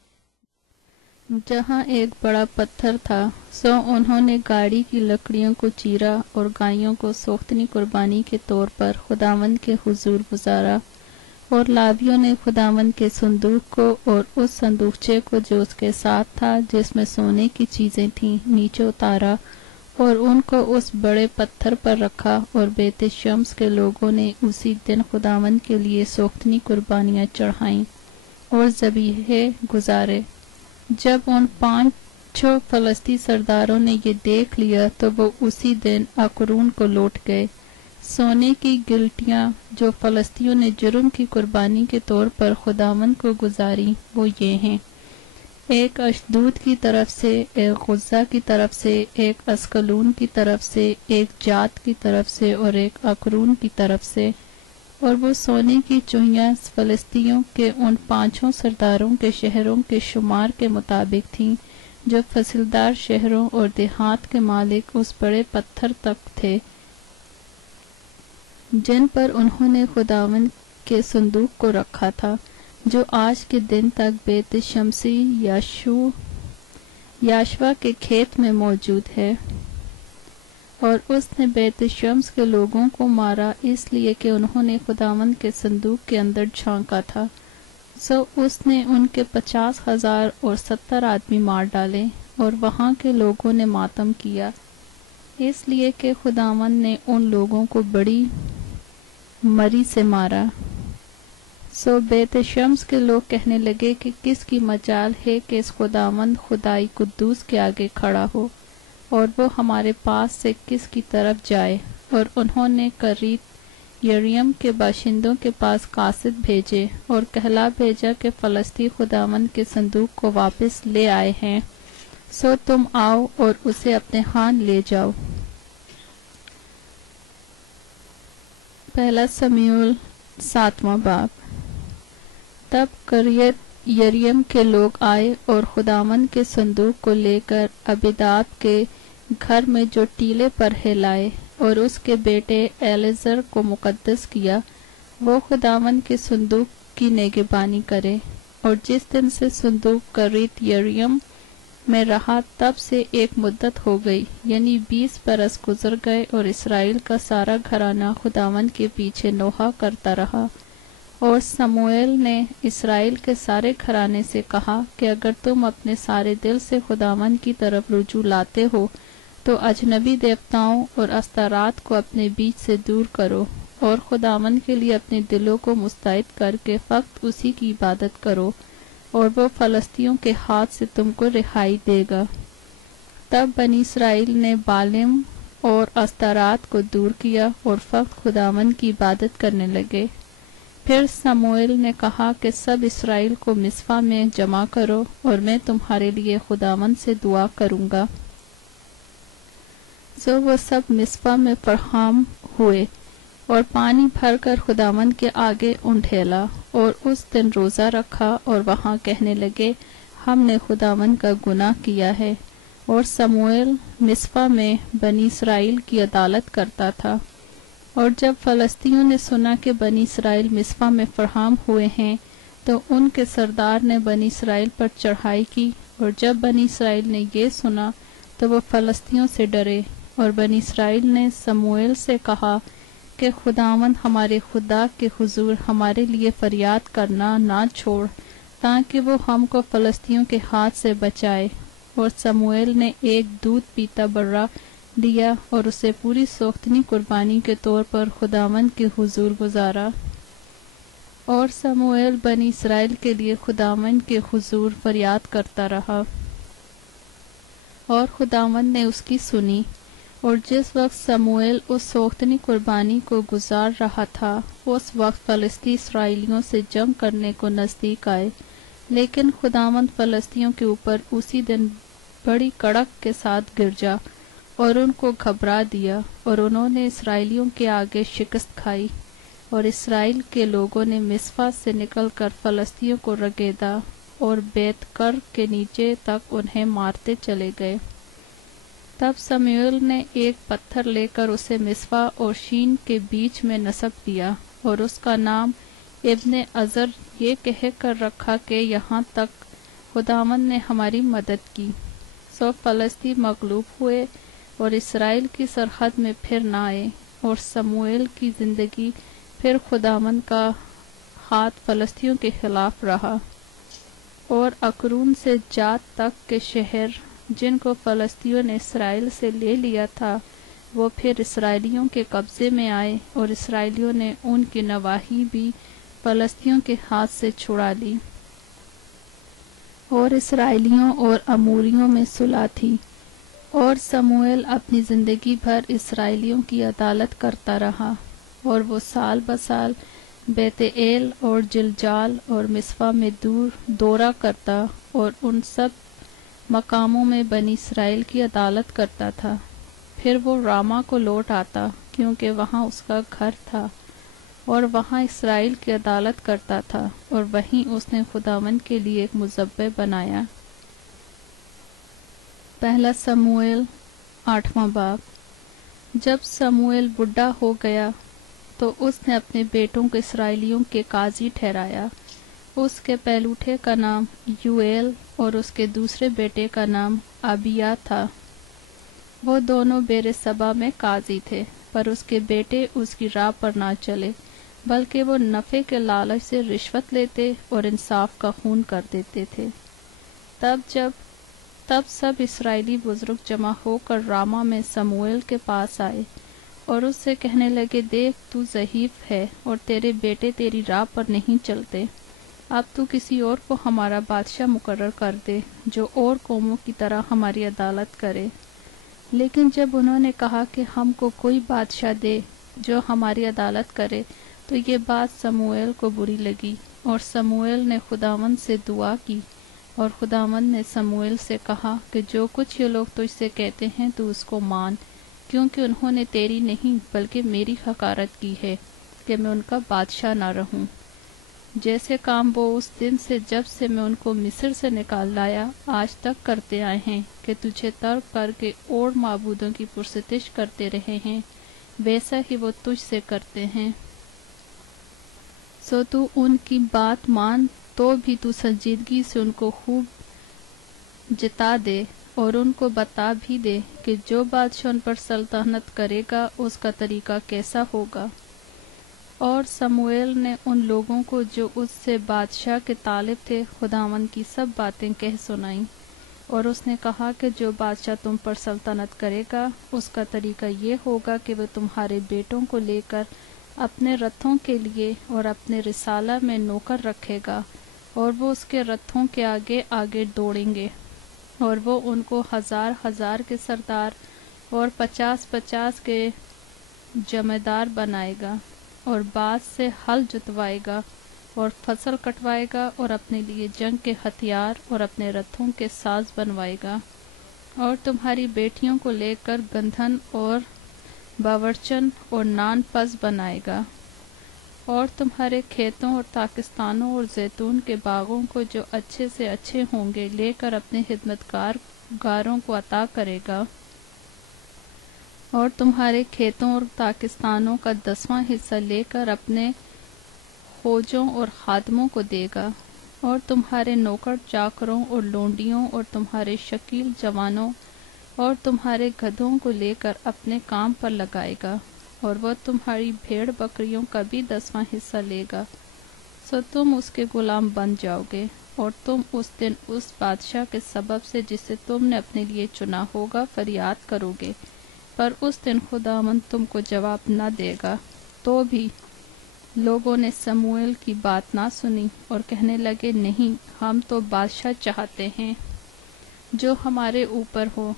جہاں ایک بڑا پتھر تھا۔ سو انہوں نے گاڑی کی لکڑیوں کو چیرا اور گایوں کو سوختنی قربانی کے طور پر خداوند کے حضور گزارا، اور لاویوں نے خداوند کے صندوق کو اور اس صندوقچے کو جو اس کے ساتھ تھا، جس میں سونے کی چیزیں تھیں، نیچے اتارا اور ان کو اس بڑے پتھر پر رکھا، اور بیت شمس کے لوگوں نے اسی دن خداوند کے لیے سوختنی قربانیاں چڑھائیں اور ذبیحے گزارے۔ جب ان 5 فلسطی سرداروں نے یہ دیکھ لیا تو وہ اسی دن اکرون کو لوٹ گئے۔ سونے کی گلٹیاں جو فلسطینیوں نے جرم کی قربانی کے طور پر خداوند کو گزاری وہ یہ ہیں: ایک اشدود کی طرف سے، ایک غزہ کی طرف سے، ایک اسکلون کی طرف سے، ایک جات کی طرف سے، اور ایک اکرون کی طرف سے۔ اور وہ سونے کی چوہیاں فلسطینیوں کے ان 5 سرداروں کے شہروں کے شمار کے مطابق تھیں، جو فصیلدار شہروں اور دیہات کے مالک اس بڑے پتھر تک تھے، جن پر انہوں نے خداوند کے صندوق کو رکھا تھا، جو آج کے دن تک بیت شمسی یشوع کے کھیت میں موجود ہے۔ اور اس نے بیت شمس کے لوگوں کو مارا اس لیے کہ انہوں نے خداوند کے صندوق کے اندر جھانکا تھا۔ سو اس نے ان کے 50,000 اور 70 آدمی مار ڈالے، اور وہاں کے لوگوں نے ماتم کیا، اس لیے کہ خداوند نے ان لوگوں کو بڑی مری سے مارا۔ سو بیت شمس کے لوگ کہنے لگے کہ کس کی مجال ہے کہ اس خداوند خدائی قدوس کے آگے کھڑا ہو، اور وہ ہمارے پاس سے کس کی طرف جائے۔ اور انہوں نے کریت یریم کے باشندوں کے پاس قاصد بھیجے اور کہلا بھیجا کہ فلسطی خداوند کے صندوق کو واپس لے آئے ہیں، سو تم آؤ اور اسے اپنے ہاں لے جاؤ۔ پہلا سموئیل 7واں باب۔ تب کریت یریم کے لوگ آئے اور خداوند کے صندوق کو لے کر عبیداب کے گھر میں جو ٹیلے پر ہے لائے، اور اس کے بیٹے ایلیزر کو مقدس کیا، وہ خداوند کے صندوق کی نگہبانی کرے۔ اور جس دن سے صندوق کریت یریم میں رہا تب سے ایک مدت ہو گئی، یعنی 20 برس گزر گئے، اور اسرائیل کا سارا گھرانہ خداوند کے پیچھے نوحہ کرتا رہا۔ اور سموئیل نے اسرائیل کے سارے گھرانے سے کہا کہ اگر تم اپنے سارے دل سے خداوند کی طرف رجوع لاتے ہو تو اجنبی دیوتاؤں اور استارات کو اپنے بیچ سے دور کرو، اور خداوند کے لیے اپنے دلوں کو مستعد کر کے فقط اسی کی عبادت کرو، اور وہ فلسطینیوں کے ہاتھ سے تم کو رہائی دے گا۔ تب بنی اسرائیل نے بالم اور استارات کو دور کیا اور فقط خداوند کی عبادت کرنے لگے۔ پھر سموئیل نے کہا کہ سب اسرائیل کو مصپا میں جمع کرو، اور میں تمہارے لیے خداوند سے دعا کروں گا۔ سو وہ سب مصپا میں فراہم ہوئے، اور پانی بھر کر خداوند کے آگے انڈھیلا، اور اس دن روزہ رکھا، اور وہاں کہنے لگے ہم نے خداوند کا گناہ کیا ہے۔ اور سموئیل مصپا میں بنی اسرائیل کی عدالت کرتا تھا۔ اور جب فلسطینیوں نے سنا کہ بنی اسرائیل مصپا میں فراہم ہوئے ہیں تو ان کے سردار نے بنی اسرائیل پر چڑھائی کی، اور جب بنی اسرائیل نے یہ سنا تو وہ فلسطینیوں سے ڈرے، اور بنی اسرائیل نے سموئیل سے کہا کہ خداوند ہمارے خدا کے حضور ہمارے لیے فریاد کرنا نہ چھوڑ، تاکہ وہ ہم کو فلسطینیوں کے ہاتھ سے بچائے۔ اور سموئیل نے ایک دودھ پیتا برا لیا اور اسے پوری سوختنی قربانی کے طور پر خداوند کے حضور گزارا۔ اور سموئیل بنی اسرائیل کے لیے خداوند کے حضور فریاد کرتا رہا، اور خداوند نے اس کی سنی۔ اور جس وقت سموئیل اس سوختنی قربانی کو گزار رہا تھا، اس وقت فلسطی اسرائیلیوں سے جنگ کرنے کو نزدیک آئے، لیکن خداوند فلسطینیوں کے اوپر اسی دن بڑی کڑک کے ساتھ گرجا اور ان کو گھبرا دیا، اور انہوں نے اسرائیلیوں کے آگے شکست کھائی، اور اسرائیل کے لوگوں نے مصفا سے نکل کر فلسطینیوں کو رگیدا اور بیت کر کے نیچے تک انہیں مارتے چلے گئے۔ تب سموئیل نے ایک پتھر لے کر اسے مصفا اور شین کے بیچ میں نصب کیا، اور اس کا نام ابن عزر یہ کہہ کر رکھا کہ یہاں تک خداوند نے ہماری مدد کی۔ سو فلسطی مغلوب ہوئے اور اسرائیل کی سرحد میں پھر نہ آئے، اور سموئیل کی زندگی پھر خداوند کا ہاتھ فلسطینیوں کے خلاف رہا، اور اکرون سے جات تک کے شہر جن کو فلسطینیوں نے اسرائیل سے لے لیا تھا، وہ پھر اسرائیلیوں کے قبضے میں آئے، اور اسرائیلیوں نے ان کی نواحی بھی فلسطینیوں کے ہاتھ سے چھڑا لی، اور اسرائیلیوں اور اموریوں میں صلح تھی۔ اور سموئیل اپنی زندگی بھر اسرائیلیوں کی عدالت کرتا رہا، اور وہ سال بسال بیت ایل اور جلجال اور مصفا میں دورہ کرتا اور ان سب مقاموں میں بنی اسرائیل کی عدالت کرتا تھا۔ پھر وہ راما کو لوٹ آتا، کیونکہ وہاں اس کا گھر تھا، اور وہاں اسرائیل کی عدالت کرتا تھا، اور وہیں اس نے خداوند کے لیے ایک مذبح بنایا۔ پہلا سموئیل 8واں باب۔ جب سموئیل بڈھا ہو گیا تو اس نے اپنے بیٹوں کو اسرائیلیوں کے قاضی ٹھہرایا۔ اس کے پہلوٹھے کا نام یوئیل اور اس کے دوسرے بیٹے کا نام ابیا تھا۔ وہ دونوں بیر سبا میں قاضی تھے، پر اس کے بیٹے اس کی راہ پر نہ چلے، بلکہ وہ نفع کے لالچ سے رشوت لیتے اور انصاف کا خون کر دیتے تھے۔ تب سب اسرائیلی بزرگ جمع ہو کر راما میں سموئیل کے پاس آئے اور اس سے کہنے لگے، دیکھ تو ضعیف ہے اور تیرے بیٹے تیری راہ پر نہیں چلتے، اب تو کسی اور کو ہمارا بادشاہ مقرر کر دے جو اور قوموں کی طرح ہماری عدالت کرے۔ لیکن جب انہوں نے کہا کہ ہم کو کوئی بادشاہ دے جو ہماری عدالت کرے، تو یہ بات سموئیل کو بری لگی، اور سموئیل نے خداوند سے دعا کی، اور خداوند نے سموئیل سے کہا کہ جو کچھ یہ لوگ تجھ سے کہتے ہیں تو اس کو مان، کیونکہ انہوں نے تیری نہیں بلکہ میری حقارت کی ہے کہ میں ان کا بادشاہ نہ رہوں۔ جیسے کام وہ اس دن سے جب سے میں ان کو مصر سے نکال لایا آج تک کرتے آئے ہیں کہ تجھے ترک کر کے اور معبودوں کی پرستش کرتے رہے ہیں، ویسا ہی وہ تجھ سے کرتے ہیں۔ سو تو ان کی بات مان، تو بھی تو سنجیدگی سے ان کو خوب جتا دے اور ان کو بتا بھی دے کہ جو بادشاہ ان پر سلطنت کرے گا اس کا طریقہ کیسا ہوگا۔ اور سموئیل نے ان لوگوں کو جو اس سے بادشاہ کے طالب تھے خداوند کی سب باتیں کہہ سنائیں، اور اس نے کہا کہ جو بادشاہ تم پر سلطنت کرے گا اس کا طریقہ یہ ہوگا کہ وہ تمہارے بیٹوں کو لے کر اپنے رتھوں کے لیے اور اپنے رسالہ میں نوکر رکھے گا، اور وہ اس کے رتھوں کے آگے آگے دوڑیں گے، اور وہ ان کو 1000 کے سردار اور 50 کے جمعدار بنائے گا، اور بعد سے ہل جتوائے گا اور فصل کٹوائے گا، اور اپنے لیے جنگ کے ہتھیار اور اپنے رتھوں کے ساز بنوائے گا، اور تمہاری بیٹیوں کو لے کر گندھن اور باورچن اور نان پز بنائے گا، اور تمہارے کھیتوں اور تاکستانوں اور زیتون کے باغوں کو جو اچھے سے اچھے ہوں گے لے کر اپنے خدمت گاروں کو عطا کرے گا، اور تمہارے کھیتوں اور تاکستانوں کا 10واں حصہ لے کر اپنے خوجوں اور خادموں کو دے گا، اور تمہارے نوکر چاکروں اور لونڈیوں اور تمہارے شکیل جوانوں اور تمہارے گدھوں کو لے کر اپنے کام پر لگائے گا، اور وہ تمہاری بھیڑ بکریوں کا بھی 10واں حصہ لے گا۔ سو تم اس کے غلام بن جاؤ گے، اور تم اس دن اس بادشاہ کے سبب سے جسے تم نے اپنے لیے چنا ہوگا فریاد کرو گے، پر اس دن خداوند تم کو جواب نہ دے گا۔ تو بھی لوگوں نے سموئیل کی بات نہ سنی اور کہنے لگے، نہیں، ہم تو بادشاہ چاہتے ہیں جو ہمارے اوپر ہو،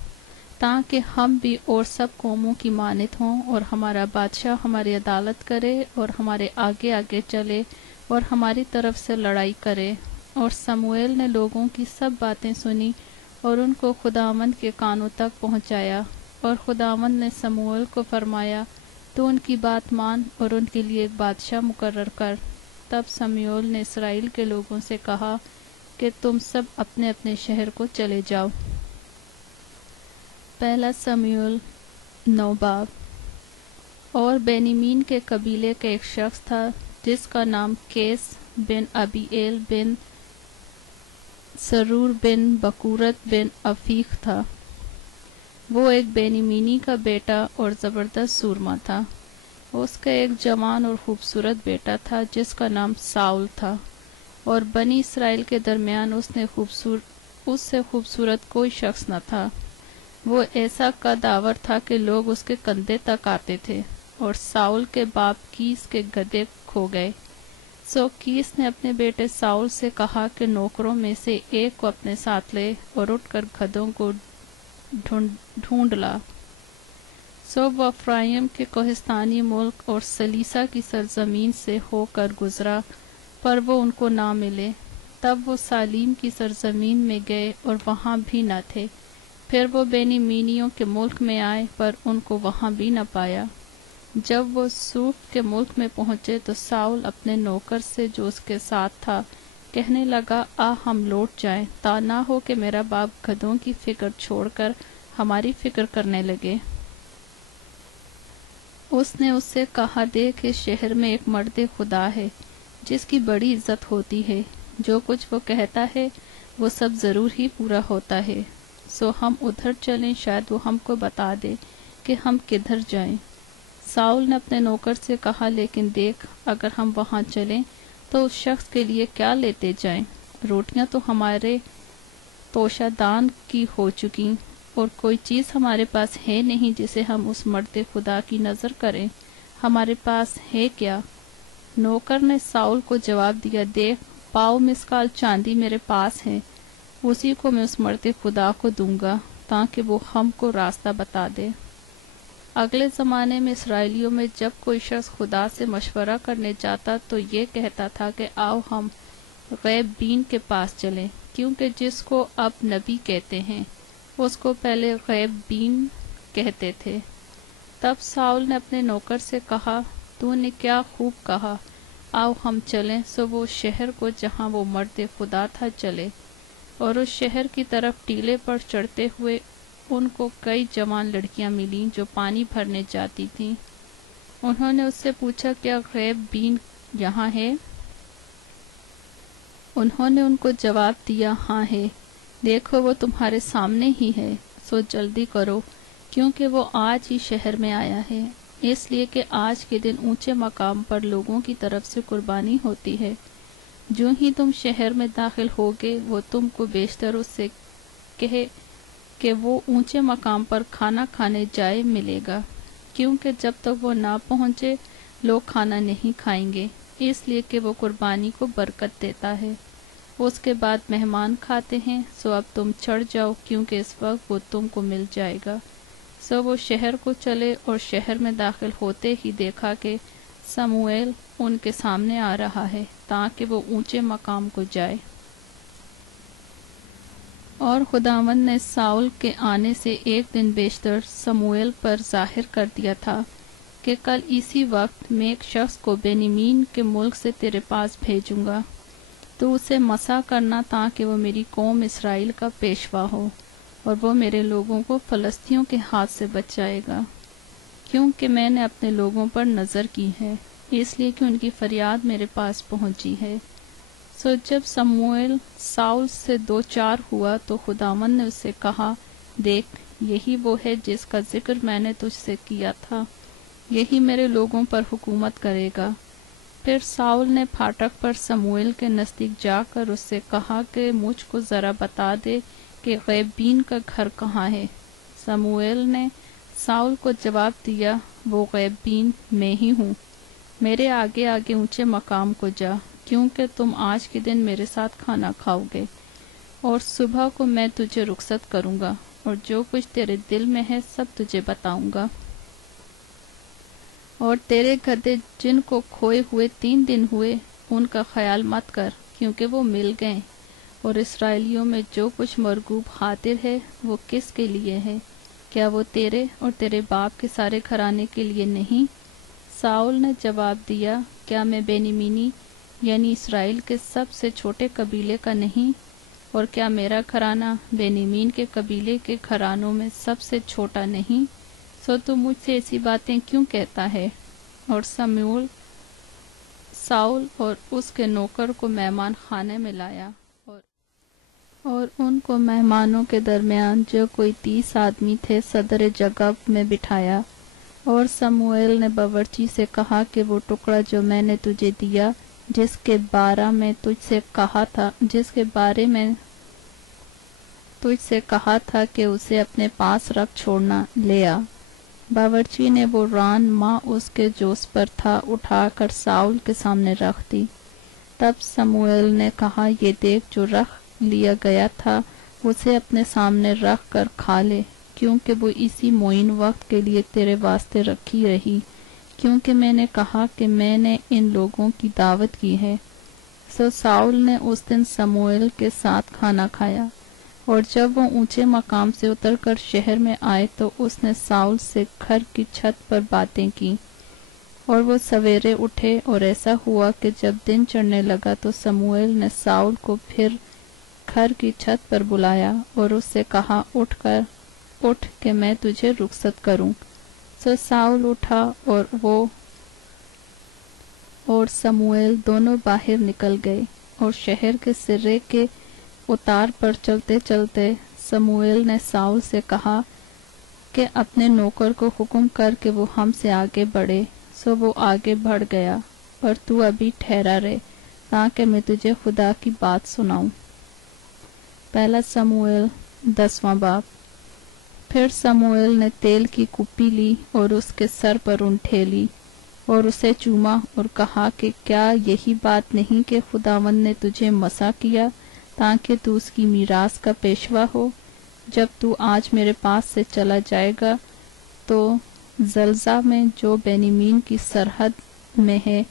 تاکہ ہم بھی اور سب قوموں کی مانند ہوں، اور ہمارا بادشاہ ہماری عدالت کرے اور ہمارے آگے آگے چلے اور ہماری طرف سے لڑائی کرے۔ اور سموئیل نے لوگوں کی سب باتیں سنی اور ان کو خداوند کے کانوں تک پہنچایا، اور خداوند نے سموئیل کو فرمایا، تو ان کی بات مان اور ان کے لیے ایک بادشاہ مقرر کر۔ تب سموئیل نے اسرائیل کے لوگوں سے کہا کہ تم سب اپنے اپنے شہر کو چلے جاؤ۔ پہلا سموئیل 9 باب۔ اور بینیمین کے قبیلے کا ایک شخص تھا جس کا نام کیس بن ابیئیل بن سرور بن بکورت بن افیق تھا۔ وہ ایک بینیمینی کا بیٹا اور زبردست سورما تھا۔ اس کا ایک جوان اور خوبصورت بیٹا تھا جس کا نام ساؤل تھا، اور بنی اسرائیل کے درمیان اس سے خوبصورت کوئی شخص نہ تھا۔ وہ ایسا قد آور تھا کہ لوگ اس کے کندھے تک آتے تھے۔ اور ساؤل کے باپ کیس کے گدھے کھو گئے، سو کیس نے اپنے بیٹے ساؤل سے کہا کہ نوکروں میں سے ایک کو اپنے ساتھ لے اور اٹھ کر گدھوں کو ڈھونڈ لا۔ سو وہ افرائیم کے کوہستانی ملک اور سلیسا کی سرزمین سے ہو کر گزرا، پر وہ ان کو نہ ملے۔ تب وہ سالیم کی سرزمین میں گئے اور وہاں بھی نہ تھے۔ پھر وہ بینیمینیوں کے ملک میں آئے، پر ان کو وہاں بھی نہ پایا۔ جب وہ سوف کے ملک میں پہنچے تو ساؤل اپنے نوکر سے جو اس کے ساتھ تھا کہنے لگا، ہم لوٹ جائیں، تا نہ ہو کہ میرا باپ گدھوں کی فکر چھوڑ کر ہماری فکر کرنے لگے۔ اس نے اس سے کہا، دیکھ، اس شہر میں ایک مرد خدا ہے جس کی بڑی عزت ہوتی ہے، جو کچھ وہ کہتا ہے وہ سب ضرور ہی پورا ہوتا ہے، سو ہم ادھر چلیں، شاید وہ ہم کو بتا دے کہ ہم کدھر جائیں۔ ساؤل نے اپنے نوکر سے کہا، لیکن دیکھ، اگر ہم وہاں چلیں تو اس شخص کے لیے کیا لیتے جائیں؟ روٹیاں تو ہمارے توشہ دان کی ہو چکی، اور کوئی چیز ہمارے پاس ہے نہیں جسے ہم اس مرد خدا کی نظر کریں۔ ہمارے پاس ہے کیا؟ نوکر نے ساؤل کو جواب دیا، دیکھ، 100 مسکال چاندی میرے پاس ہے، اسی کو میں اس مرد خدا کو دوں گا تاکہ وہ ہم کو راستہ بتا دے۔ اگلے زمانے میں اسرائیلیوں میں جب کوئی شخص خدا سے مشورہ کرنے جاتا تو یہ کہتا تھا کہ آؤ ہم غیب بین کے پاس چلیں، کیونکہ جس کو اب نبی کہتے ہیں اس کو پہلے غیب بین کہتے تھے۔ تب ساؤل نے اپنے نوکر سے کہا، تو نے کیا خوب کہا، آؤ ہم چلیں۔ سو وہ شہر کو جہاں وہ مرد خدا تھا چلے، اور اس شہر کی طرف ٹیلے پر چڑھتے ہوئے ان کو کئی جوان لڑکیاں ملیں جو پانی بھرنے جاتی تھیں۔ انہوں نے اس سے پوچھا، کیا غیب بین یہاں ہے؟ انہوں نے ان کو جواب دیا، ہاں ہے، دیکھو وہ تمہارے سامنے ہی ہے، سو جلدی کرو، کیونکہ وہ آج ہی شہر میں آیا ہے، اس لیے کہ آج کے دن اونچے مقام پر لوگوں کی طرف سے قربانی ہوتی ہے۔ جو ہی تم شہر میں داخل ہوگے وہ تم کو بیشتر اس سے کہے کہ وہ اونچے مقام پر کھانا کھانے جائے ملے گا، کیونکہ جب تک وہ نہ پہنچے لوگ کھانا نہیں کھائیں گے، اس لیے کہ وہ قربانی کو برکت دیتا ہے۔ اس کے بعد مہمان کھاتے ہیں، سو اب تم چڑھ جاؤ، کیونکہ اس وقت وہ تم کو مل جائے گا۔ سو وہ شہر کو چلے اور شہر میں داخل ہوتے ہی دیکھا کہ سموئیل ان کے سامنے آ رہا ہے تاکہ وہ اونچے مقام کو جائے۔ اور خداوند نے ساؤل کے آنے سے ایک دن بیشتر سموئیل پر ظاہر کر دیا تھا کہ کل اسی وقت میں ایک شخص کو بینیمین کے ملک سے تیرے پاس بھیجوں گا، تو اسے مسح کرنا تاکہ وہ میری قوم اسرائیل کا پیشوا ہو، اور وہ میرے لوگوں کو فلسطینیوں کے ہاتھ سے بچائے گا، کیونکہ میں نے اپنے لوگوں پر نظر کی ہے، اس لیے کہ ان کی فریاد میرے پاس پہنچی ہے۔ سو جب سموئیل ساؤل سے 2 ہوا تو خداوند نے اس سے کہا، دیکھ، یہی وہ ہے جس کا ذکر میں نے تجھ سے کیا تھا، یہی میرے لوگوں پر حکومت کرے گا۔ پھر ساؤل نے پھاٹک پر سموئیل کے نزدیک جا کر اس سے کہا کہ مجھ کو ذرا بتا دے کہ غیب بین کا گھر کہاں ہے۔ سموئیل نے ساؤل کو جواب دیا، وہ غیب بین میں ہی ہوں، میرے آگے آگے اونچے مقام کو جا، کیونکہ تم آج کے دن میرے ساتھ کھانا کھاؤ گے، اور صبح کو میں تجھے رخصت کروں گا، اور جو کچھ تیرے دل میں ہے سب تجھے بتاؤں گا۔ اور تیرے گدھے جن کو کھوئے ہوئے 3 دن ہوئے، ان کا خیال مت کر، کیونکہ وہ مل گئے، اور اسرائیلیوں میں جو کچھ مرغوب حاضر ہے وہ کس کے لیے ہے؟ کیا وہ تیرے اور تیرے باپ کے سارے گھرانے کے لیے نہیں؟ ساؤل نے جواب دیا، کیا میں بینیمینی یعنی اسرائیل کے سب سے چھوٹے قبیلے کا نہیں؟ اور کیا میرا گھرانہ بینیمین کے قبیلے کے گھرانوں میں سب سے چھوٹا نہیں؟ سو تو مجھ سے ایسی باتیں کیوں کہتا ہے؟ اور ساؤل اور اس کے نوکر کو مہمان خانے میں لایا، اور ان کو مہمانوں کے درمیان جو کوئی 30 آدمی تھے صدر جگہ میں بٹھایا۔ اور سموئیل نے باورچی سے کہا کہ وہ ٹکڑا جو میں نے تجھے دیا، جس کے بارے میں تجھ سے کہا تھا کہ اسے اپنے پاس رکھ چھوڑنا، لے آ۔ باورچی نے وہ ران ماں اس کے جوس پر تھا اٹھا کر ساؤل کے سامنے رکھ دی۔ تب سموئیل نے کہا، یہ دیکھ جو رکھ لیا گیا تھا اسے اپنے سامنے رکھ کر کھا لے، کیونکہ وہ اسی معین وقت کے لیے تیرے واسطے رکھی رہی، کیونکہ میں نے کہا کہ میں نے ان لوگوں کی دعوت کی ہے۔ سو ساؤل نے اس دن سموئیل کے ساتھ کھانا کھایا، اور جب وہ اونچے مقام سے اتر کر شہر میں آئے تو اس نے ساؤل سے گھر کی چھت پر باتیں کی۔ اور وہ سویرے اٹھے، اور ایسا ہوا کہ جب دن چڑھنے لگا تو سموئیل نے ساؤل کو پھر گھر کی چھت پر بلایا اور اس سے کہا، اٹھ کہ میں تجھے رخصت کروں۔ سو ساؤل اٹھا، اور وہ اور سموئیل دونوں باہر نکل گئے، اور شہر کے سرے کے اتار پر چلتے چلتے سموئیل نے ساؤل سے کہا کہ اپنے نوکر کو حکم کر کہ وہ ہم سے آگے بڑھے۔ سو وہ آگے بڑھ گیا، اور تو ابھی ٹھہرا رہے تاکہ میں تجھے خدا کی بات سناؤں۔ پہلا سموئیل 10واں باب۔ پھر سموئیل نے تیل کی کپی لی اور اس کے سر پر انٹھیلی اور اسے چوما اور کہا کہ کیا یہی بات نہیں کہ خداوند نے تجھے مسح کیا تاکہ تو اس کی میراث کا پیشوا ہو؟ جب تو آج میرے پاس سے چلا جائے گا تو زلزہ میں جو بینیمین کی سرحد میں ہے،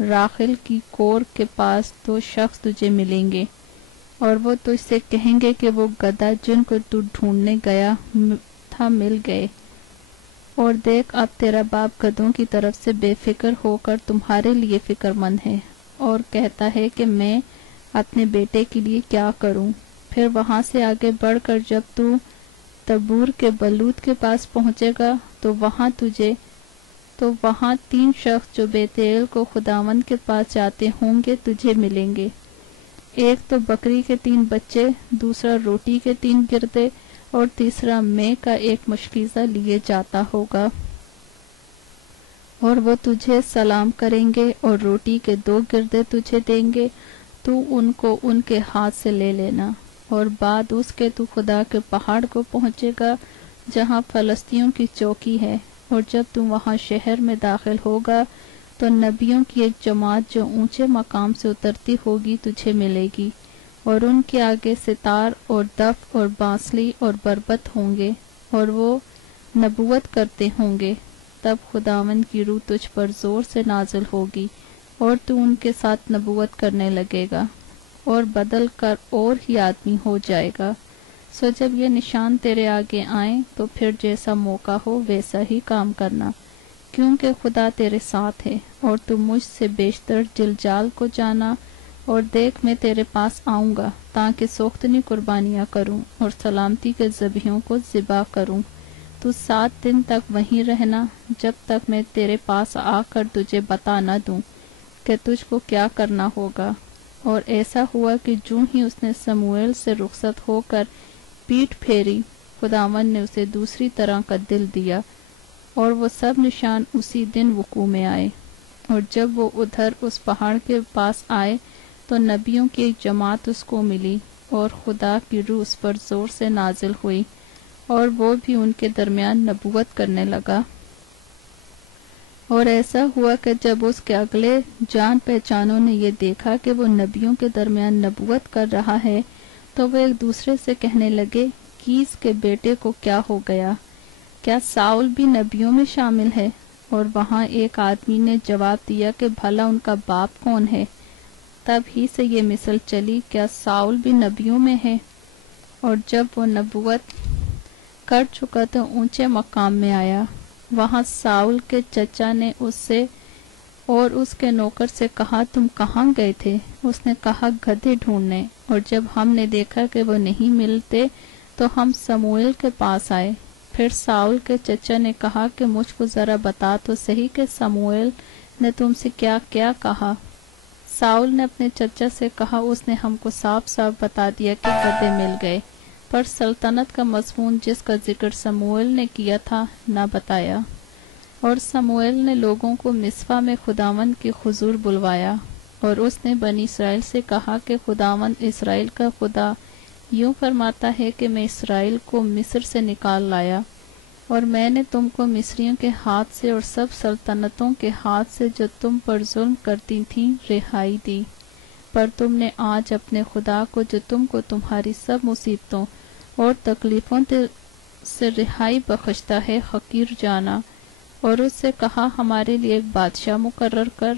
راخل کی کور کے پاس 2 شخص تجھے ملیں گے، اور وہ تجھ سے کہیں گے کہ وہ گدھا جن کو تو ڈھونڈنے گیا تھا مل گئے، اور دیکھ اب تیرا باپ گدھوں کی طرف سے بے فکر ہو کر تمہارے لیے فکر مند ہے، اور کہتا ہے کہ میں اپنے بیٹے کے لیے کیا کروں۔ پھر وہاں سے آگے بڑھ کر جب تو تبور کے بلوت کے پاس پہنچے گا تو وہاں 3 شخص جو بیت ایل کو خداوند کے پاس جاتے ہوں گے تجھے ملیں گے، ایک تو بکری کے 3 بچے، دوسرا روٹی کے 3 گردے، اور تیسرا مے کا ایک مشکیزہ لیے جاتا ہوگا، اور وہ تجھے سلام کریں گے اور روٹی کے 2 گردے تجھے دیں گے، تو ان کو ان کے ہاتھ سے لے لینا، اور بعد اس کے تو خدا کے پہاڑ کو پہنچے گا جہاں فلسطینیوں کی چوکی ہے، اور جب تو وہاں شہر میں داخل ہوگا تو نبیوں کی ایک جماعت جو اونچے مقام سے اترتی ہوگی تجھے ملے گی، اور ان کے آگے ستار اور دف اور بانسلی اور بربط ہوں گے، اور وہ نبوت کرتے ہوں گے۔ تب خداوند کی روح تجھ پر زور سے نازل ہوگی، اور تو ان کے ساتھ نبوت کرنے لگے گا، اور بدل کر اور ہی آدمی ہو جائے گا۔ سو جب یہ نشان تیرے آگے آئیں تو پھر جیسا موقع ہو ویسا ہی کام کرنا، کیونکہ خدا تیرے ساتھ ہے، اور تو مجھ سے بیشتر جلجال کو جانا، اور دیکھ میں تیرے پاس آؤں گا تاکہ سوختنی قربانیاں کروں اور سلامتی کے ذبیحوں کو ذبح کروں۔ تو 7 دن تک وہیں رہنا جب تک میں تیرے پاس آ کر تجھے بتا نہ دوں کہ تجھ کو کیا کرنا ہوگا۔ اور ایسا ہوا کہ جوں ہی اس نے سموئیل سے رخصت ہو کر پیٹھ پھیری، خداوند نے اسے دوسری طرح کا دل دیا، اور وہ سب نشان اسی دن وقوع میں آئے۔ اور جب وہ ادھر اس پہاڑ کے پاس آئے تو نبیوں کی ایک جماعت اس کو ملی، اور خدا کی روح اس پر زور سے نازل ہوئی، اور وہ بھی ان کے درمیان نبوت کرنے لگا۔ اور ایسا ہوا کہ جب اس کے اگلے جان پہچانوں نے یہ دیکھا کہ وہ نبیوں کے درمیان نبوت کر رہا ہے تو وہ ایک دوسرے سے کہنے لگے، کیس کے بیٹے کو کیا ہو گیا؟ کیا ساؤل بھی نبیوں میں شامل ہے؟ اور وہاں ایک آدمی نے جواب دیا کہ بھلا ان کا باپ کون ہے؟ تب ہی سے یہ مثل چلی، کیا ساؤل بھی نبیوں میں ہے؟ اور جب وہ نبوت کر چکا تو اونچے مقام میں آیا۔ وہاں ساؤل کے چچا نے اس سے اور اس کے نوکر سے کہا، تم کہاں گئے تھے؟ اس نے کہا، گدھے ڈھونڈنے، اور جب ہم نے دیکھا کہ وہ نہیں ملتے تو ہم سموئیل کے پاس آئے۔ پھر ساؤل کے چچا نے کہا کہ مجھ کو ذرا بتا تو صحیح کہ سموئیل نے تم سے کیا کیا کہا۔ ساؤل نے اپنے چچا سے کہا، اس نے ہم کو صاف صاف بتا دیا کہ گدھے مل گئے، پر سلطنت کا مضمون جس کا ذکر سموئیل نے کیا تھا نہ بتایا۔ اور سموئیل نے لوگوں کو مصفا میں خداوند کے حضور بلوایا، اور اس نے بنی اسرائیل سے کہا کہ خداوند اسرائیل کا خدا یوں فرماتا ہے کہ میں اسرائیل کو مصر سے نکال لایا، اور میں نے تم کو مصریوں کے ہاتھ سے اور سب سلطنتوں کے ہاتھ سے جو تم پر ظلم کرتی تھیں رہائی دی، پر تم نے آج اپنے خدا کو جو تم کو تمہاری سب مصیبتوں اور تکلیفوں سے رہائی بخشتا ہے حقیر جانا، اور اس سے کہا، ہمارے لیے ایک بادشاہ مقرر کر۔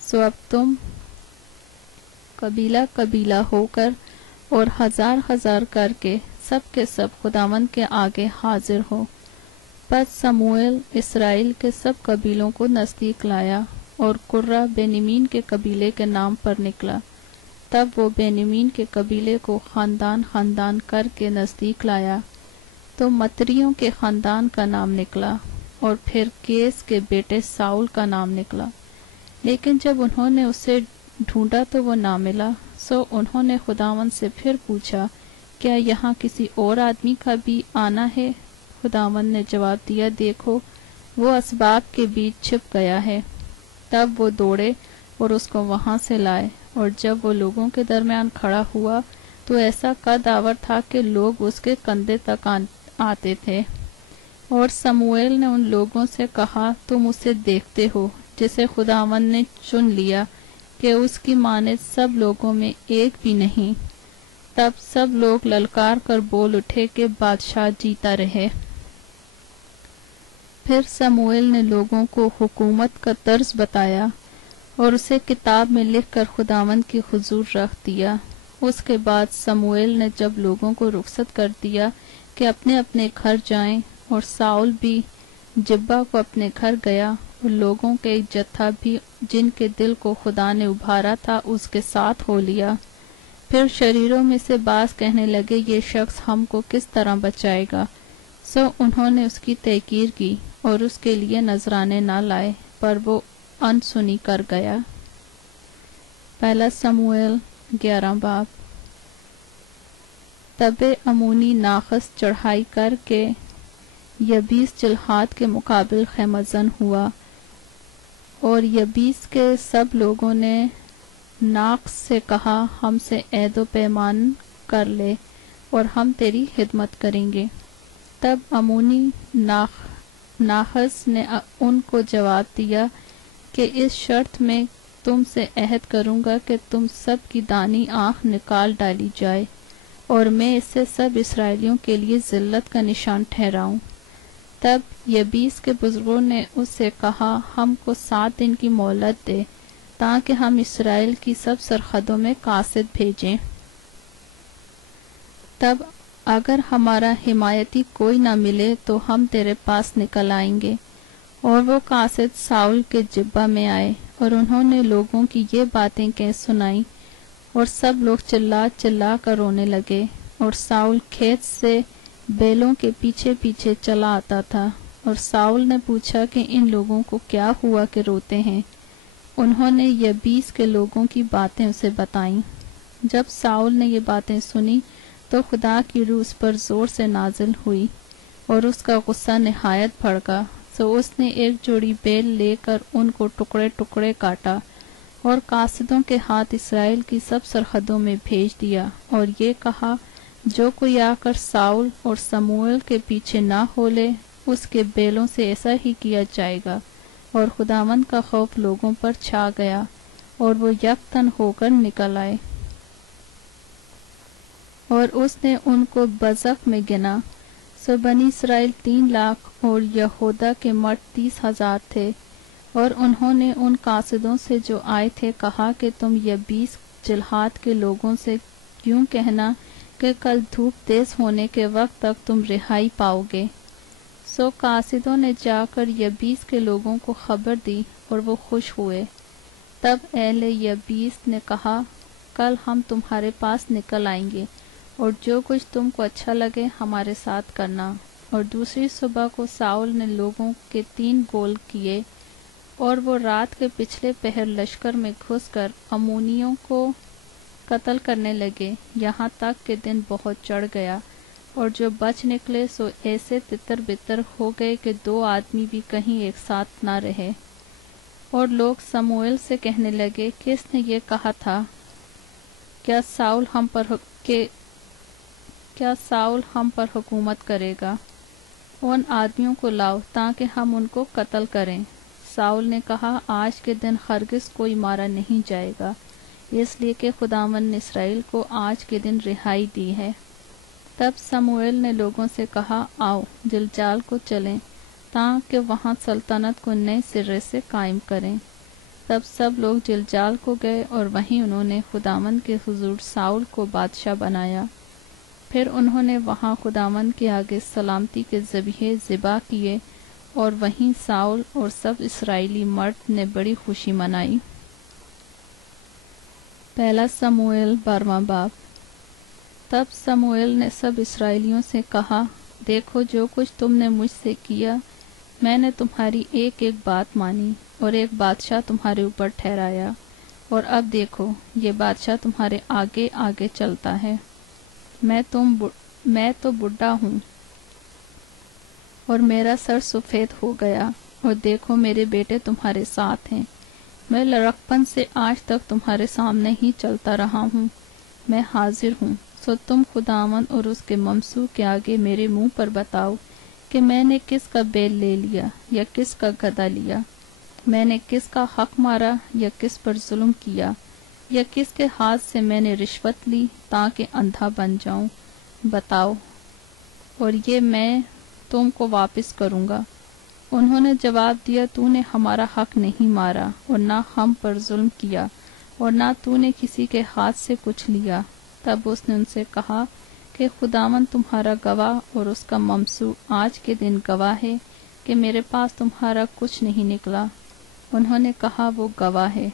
سو اب تم قبیلہ قبیلہ ہو کر اور ہزار ہزار کر کے سب خداوند کے آگے حاضر ہو۔ پس سموئیل اسرائیل کے سب قبیلوں کو نزدیک لایا، اور قرہ بینیمین کے قبیلے کے نام پر نکلا۔ تب وہ بینیمین کے قبیلے کو خاندان خاندان کر کے نزدیک لایا، تو متریوں کے خاندان کا نام نکلا، اور پھر کیس کے بیٹے ساؤل کا نام نکلا۔ لیکن جب انہوں نے اسے ڈھونڈا تو وہ نہ ملا، سو انہوں نے خداوند سے پھر پوچھا، کیا یہاں کسی اور آدمی کا بھی آنا ہے؟ خداوند نے جواب دیا، دیکھو وہ اسباب کے بیچ چھپ گیا ہے۔ تب وہ دوڑے اور اس کو وہاں سے لائے، اور جب وہ لوگوں کے درمیان کھڑا ہوا تو ایسا قد آور تھا کہ لوگ اس کے کندھے تک آتے تھے۔ اور سموئیل نے ان لوگوں سے کہا، تم اسے دیکھتے ہو جسے خداوند نے چن لیا کہ اس کی مانند سب لوگوں میں ایک بھی نہیں۔ تب سب لوگ للکار کر بول اٹھے کہ بادشاہ جیتا رہے۔ پھر سموئیل نے لوگوں کو حکومت کا طرز بتایا اور اسے کتاب میں لکھ کر خداوند کی حضور رکھ دیا۔ اس کے بعد سموئیل نے جب لوگوں کو رخصت کر دیا کہ اپنے اپنے گھر جائیں، اور ساؤل بھی جبہ کو اپنے گھر گیا، اور لوگوں کے ایک جتھا بھی جن کے دل کو خدا نے ابھارا تھا اس کے ساتھ ہو لیا۔ پھر شریروں میں سے بعض کہنے لگے، یہ شخص ہم کو کس طرح بچائے گا؟ سو انہوں نے اس کی تحقیر کی اور اس کے لیے نذرانے نہ لائے، پر وہ انسنی کر گیا۔ پہلا سموئیل 11 باب۔ تب امونی ناخس چڑھائی کر کے یبیس جلحاد کے مقابل خیمہ زن ہوا، اور یبیس کے سب لوگوں نے ناقص سے کہا، ہم سے عہد و پیمان کر لے اور ہم تیری خدمت کریں گے۔ تب امونی ناخس نے ان کو جواب دیا کہ اس شرط میں تم سے عہد کروں گا کہ تم سب کی دانی آنکھ نکال ڈالی جائے، اور میں اس سے سب اسرائیلیوں کے لیے ذلت کا نشان ٹھہراؤں۔ تب یبیس کے بزرگوں نے اس سے کہا، ہم کو 7 دن کی مہلت دے تاکہ ہم اسرائیل کی سب سرحدوں میں قاصد بھیجیں۔ تب اگر ہمارا حمایتی کوئی نہ ملے تو ہم تیرے پاس نکل آئیں گے۔ اور وہ قاصد ساؤل کے جبہ میں آئے، اور انہوں نے لوگوں کی یہ باتیں کہہ سنائیں، اور سب لوگ چلا چلا کر رونے لگے۔ اور ساؤل کھیت سے بیلوں کے پیچھے پیچھے چلا آتا تھا، اور ساؤل نے پوچھا کہ ان لوگوں کو کیا ہوا کہ روتے ہیں؟ انہوں نے یبیس کے لوگوں کی باتیں اسے بتائیں۔ جب ساؤل نے یہ باتیں سنی تو خدا کی روح اس پر زور سے نازل ہوئی، اور اس کا غصہ نہایت بھڑکا، سو اس نے ایک جوڑی بیل لے کر ان کو ٹکڑے ٹکڑے کاٹا، اور قاصدوں کے ہاتھ اسرائیل کی سب سرحدوں میں بھیج دیا، اور یہ کہا، جو کوئی آ کر ساؤل اور سموئیل کے پیچھے نہ ہولے اس کے بیلوں سے ایسا ہی کیا جائے گا۔ اور خداوند کا خوف لوگوں پر چھا گیا اور وہ یکتن ہو کر نکل آئے، اور اس نے ان کو بزخ میں گنا۔ سو بنی اسرائیل 3,00,000 اور یہودا کے مرد 30,000 تھے، اور انہوں نے ان قاصدوں سے جو آئے تھے کہا کہ تم یبیس جلحاد کے لوگوں سے کیوں کہنا کہ کل دھوپ تیز ہونے کے وقت تک تم رہائی پاؤ گے؟ سو قاصدوں نے جا کر یبیس کے لوگوں کو خبر دی اور وہ خوش ہوئے۔ تب اہل یبیس نے کہا، کل ہم تمہارے پاس نکل آئیں گے، اور جو کچھ تم کو اچھا لگے ہمارے ساتھ کرنا۔ اور دوسری صبح کو ساؤل نے لوگوں کے 3 گول کیے، اور وہ رات کے پچھلے پہر لشکر میں گھس کر امونیوں کو قتل کرنے لگے، یہاں تک کہ دن بہت چڑھ گیا، اور جو بچ نکلے سو ایسے تتر بتر ہو گئے کہ 2 آدمی بھی کہیں ایک ساتھ نہ رہے۔ اور لوگ سموئیل سے کہنے لگے، کس نے یہ کہا تھا، کیا ساؤل ہم پر حکومت کرے گا؟ ان آدمیوں کو لاؤ تاکہ ہم ان کو قتل کریں۔ ساؤل نے کہا، آج کے دن ہرگز کوئی مارا نہیں جائے گا، اس لیے کہ خداوند نے اسرائیل کو آج کے دن رہائی دی ہے۔ تب سموئیل نے لوگوں سے کہا، آؤ جلجال کو چلیں تاکہ وہاں سلطنت کو نئے سرے سے قائم کریں۔ تب سب لوگ جلجال کو گئے، اور وہیں انہوں نے خداوند کے حضور ساؤل کو بادشاہ بنایا۔ پھر انہوں نے وہاں خداوند کے آگے سلامتی کے ذبیحے ذبح کیے، اور وہیں ساؤل اور سب اسرائیلی مرد نے بڑی خوشی منائی۔ پہلا سموئیل 12واں باب۔ تب سموئیل نے سب اسرائیلیوں سے کہا، دیکھو جو کچھ تم نے مجھ سے کیا، میں نے تمہاری ایک ایک بات مانی، اور ایک بادشاہ تمہارے اوپر ٹھہرایا، اور اب دیکھو یہ بادشاہ تمہارے آگے آگے چلتا ہے۔ میں تو بڈھا ہوں اور میرا سر سفید ہو گیا، اور دیکھو میرے بیٹے تمہارے ساتھ ہیں۔ میں لڑکپن سے آج تک تمہارے سامنے ہی چلتا رہا ہوں۔ میں حاضر ہوں، سو تم خداوند اور اس کے ممسوح کے آگے میرے منہ پر بتاؤ کہ میں نے کس کا بیل لے لیا یا کس کا گدھا لیا، میں نے کس کا حق مارا یا کس پر ظلم کیا، یا کس کے ہاتھ سے میں نے رشوت لی تاکہ اندھا بن جاؤں، بتاؤ، اور یہ میں تم کو واپس کروں گا۔ انہوں نے جواب دیا، تو نے ہمارا حق نہیں مارا، اور نہ ہم پر ظلم کیا، اور نہ تو نے کسی کے ہاتھ سے کچھ لیا۔ تب اس نے ان سے کہا کہ خداوند تمہارا گواہ اور اس کا ممسوح آج کے دن گواہ ہے کہ میرے پاس تمہارا کچھ نہیں نکلا۔ انہوں نے کہا، وہ گواہ ہے۔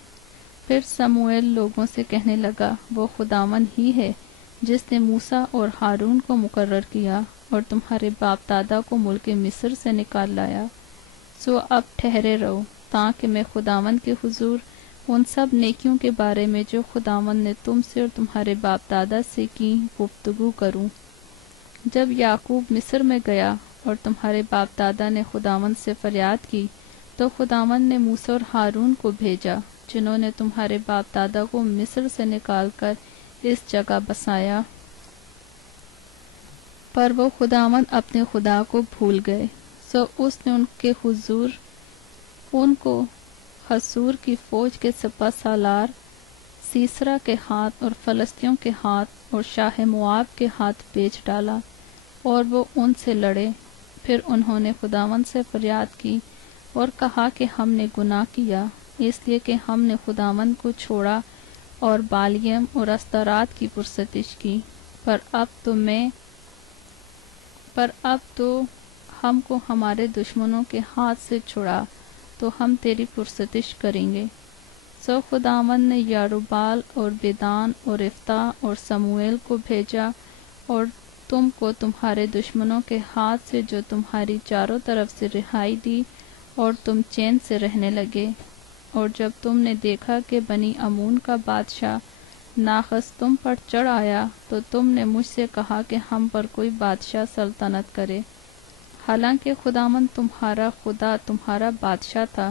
پھر سموئیل لوگوں سے کہنے لگا، وہ خداوند ہی ہے جس نے موسیٰ اور ہارون کو مقرر کیا اور تمہارے باپ دادا کو ملک مصر سے نکال لایا۔ سو اب ٹھہرے رہو تاکہ میں خداوند کے حضور ان سب نیکیوں کے بارے میں جو خداوند نے تم سے اور تمہارے باپ دادا سے کی گفتگو کروں۔ جب یعقوب مصر میں گیا اور تمہارے باپ دادا نے خداوند سے فریاد کی، تو خداوند نے موسیٰ اور ہارون کو بھیجا، جنہوں نے تمہارے باپ دادا کو مصر سے نکال کر اس جگہ بسایا۔ پر وہ خداوند اپنے خدا کو بھول گئے، سو اس نے ان کے حضور ان کو حصور کی فوج کے سپہ سالار سیسرا کے ہاتھ اور فلسطینیوں کے ہاتھ اور شاہ مواب کے ہاتھ بیچ ڈالا، اور وہ ان سے لڑے۔ پھر انہوں نے خداوند سے فریاد کی اور کہا کہ ہم نے گناہ کیا، اس لیے کہ ہم نے خداوند کو چھوڑا اور بالیم اور استارات کی پرستش کی۔ پر اب تو ہم کو ہمارے دشمنوں کے ہاتھ سے چھڑا، تو ہم تیری پرستش کریں گے۔ سو خداوند نے یاروبال اور بیدان اور افتح اور سموئیل کو بھیجا، اور تم کو تمہارے دشمنوں کے ہاتھ سے جو تمہاری چاروں طرف سے رہائی دی، اور تم چین سے رہنے لگے۔ اور جب تم نے دیکھا کہ بنی امون کا بادشاہ ناخس تم پر چڑھ آیا، تو تم نے مجھ سے کہا کہ ہم پر کوئی بادشاہ سلطنت کرے، حالانکہ خداوند تمہارا خدا تمہارا بادشاہ تھا۔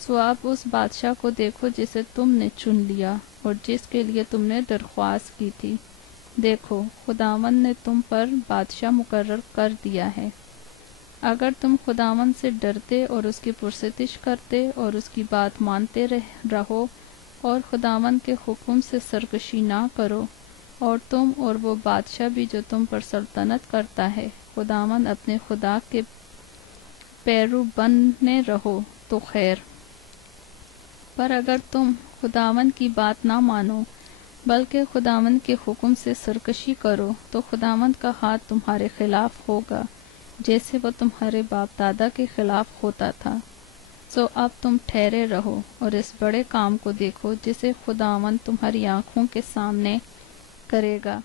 سو اب اس بادشاہ کو دیکھو جسے تم نے چن لیا اور جس کے لیے تم نے درخواست کی تھی۔ دیکھو خداوند نے تم پر بادشاہ مقرر کر دیا ہے۔ اگر تم خداوند سے ڈرتے اور اس کی پرستش کرتے اور اس کی بات مانتے رہو اور خداوند کے حکم سے سرکشی نہ کرو، اور تم اور وہ بادشاہ بھی جو تم پر سلطنت کرتا ہے خداوند اپنے خدا کے پیرو بنے رہو تو خیر۔ پر اگر تم خداوند کی بات نہ مانو بلکہ خداوند کے حکم سے سرکشی کرو تو خداوند کا ہاتھ تمہارے خلاف ہوگا جیسے وہ تمہارے باپ دادا کے خلاف ہوتا تھا۔ سو اب تم ٹھہرے رہو اور اس بڑے کام کو دیکھو جسے خداوند تمہاری آنکھوں کے سامنے کرے گا۔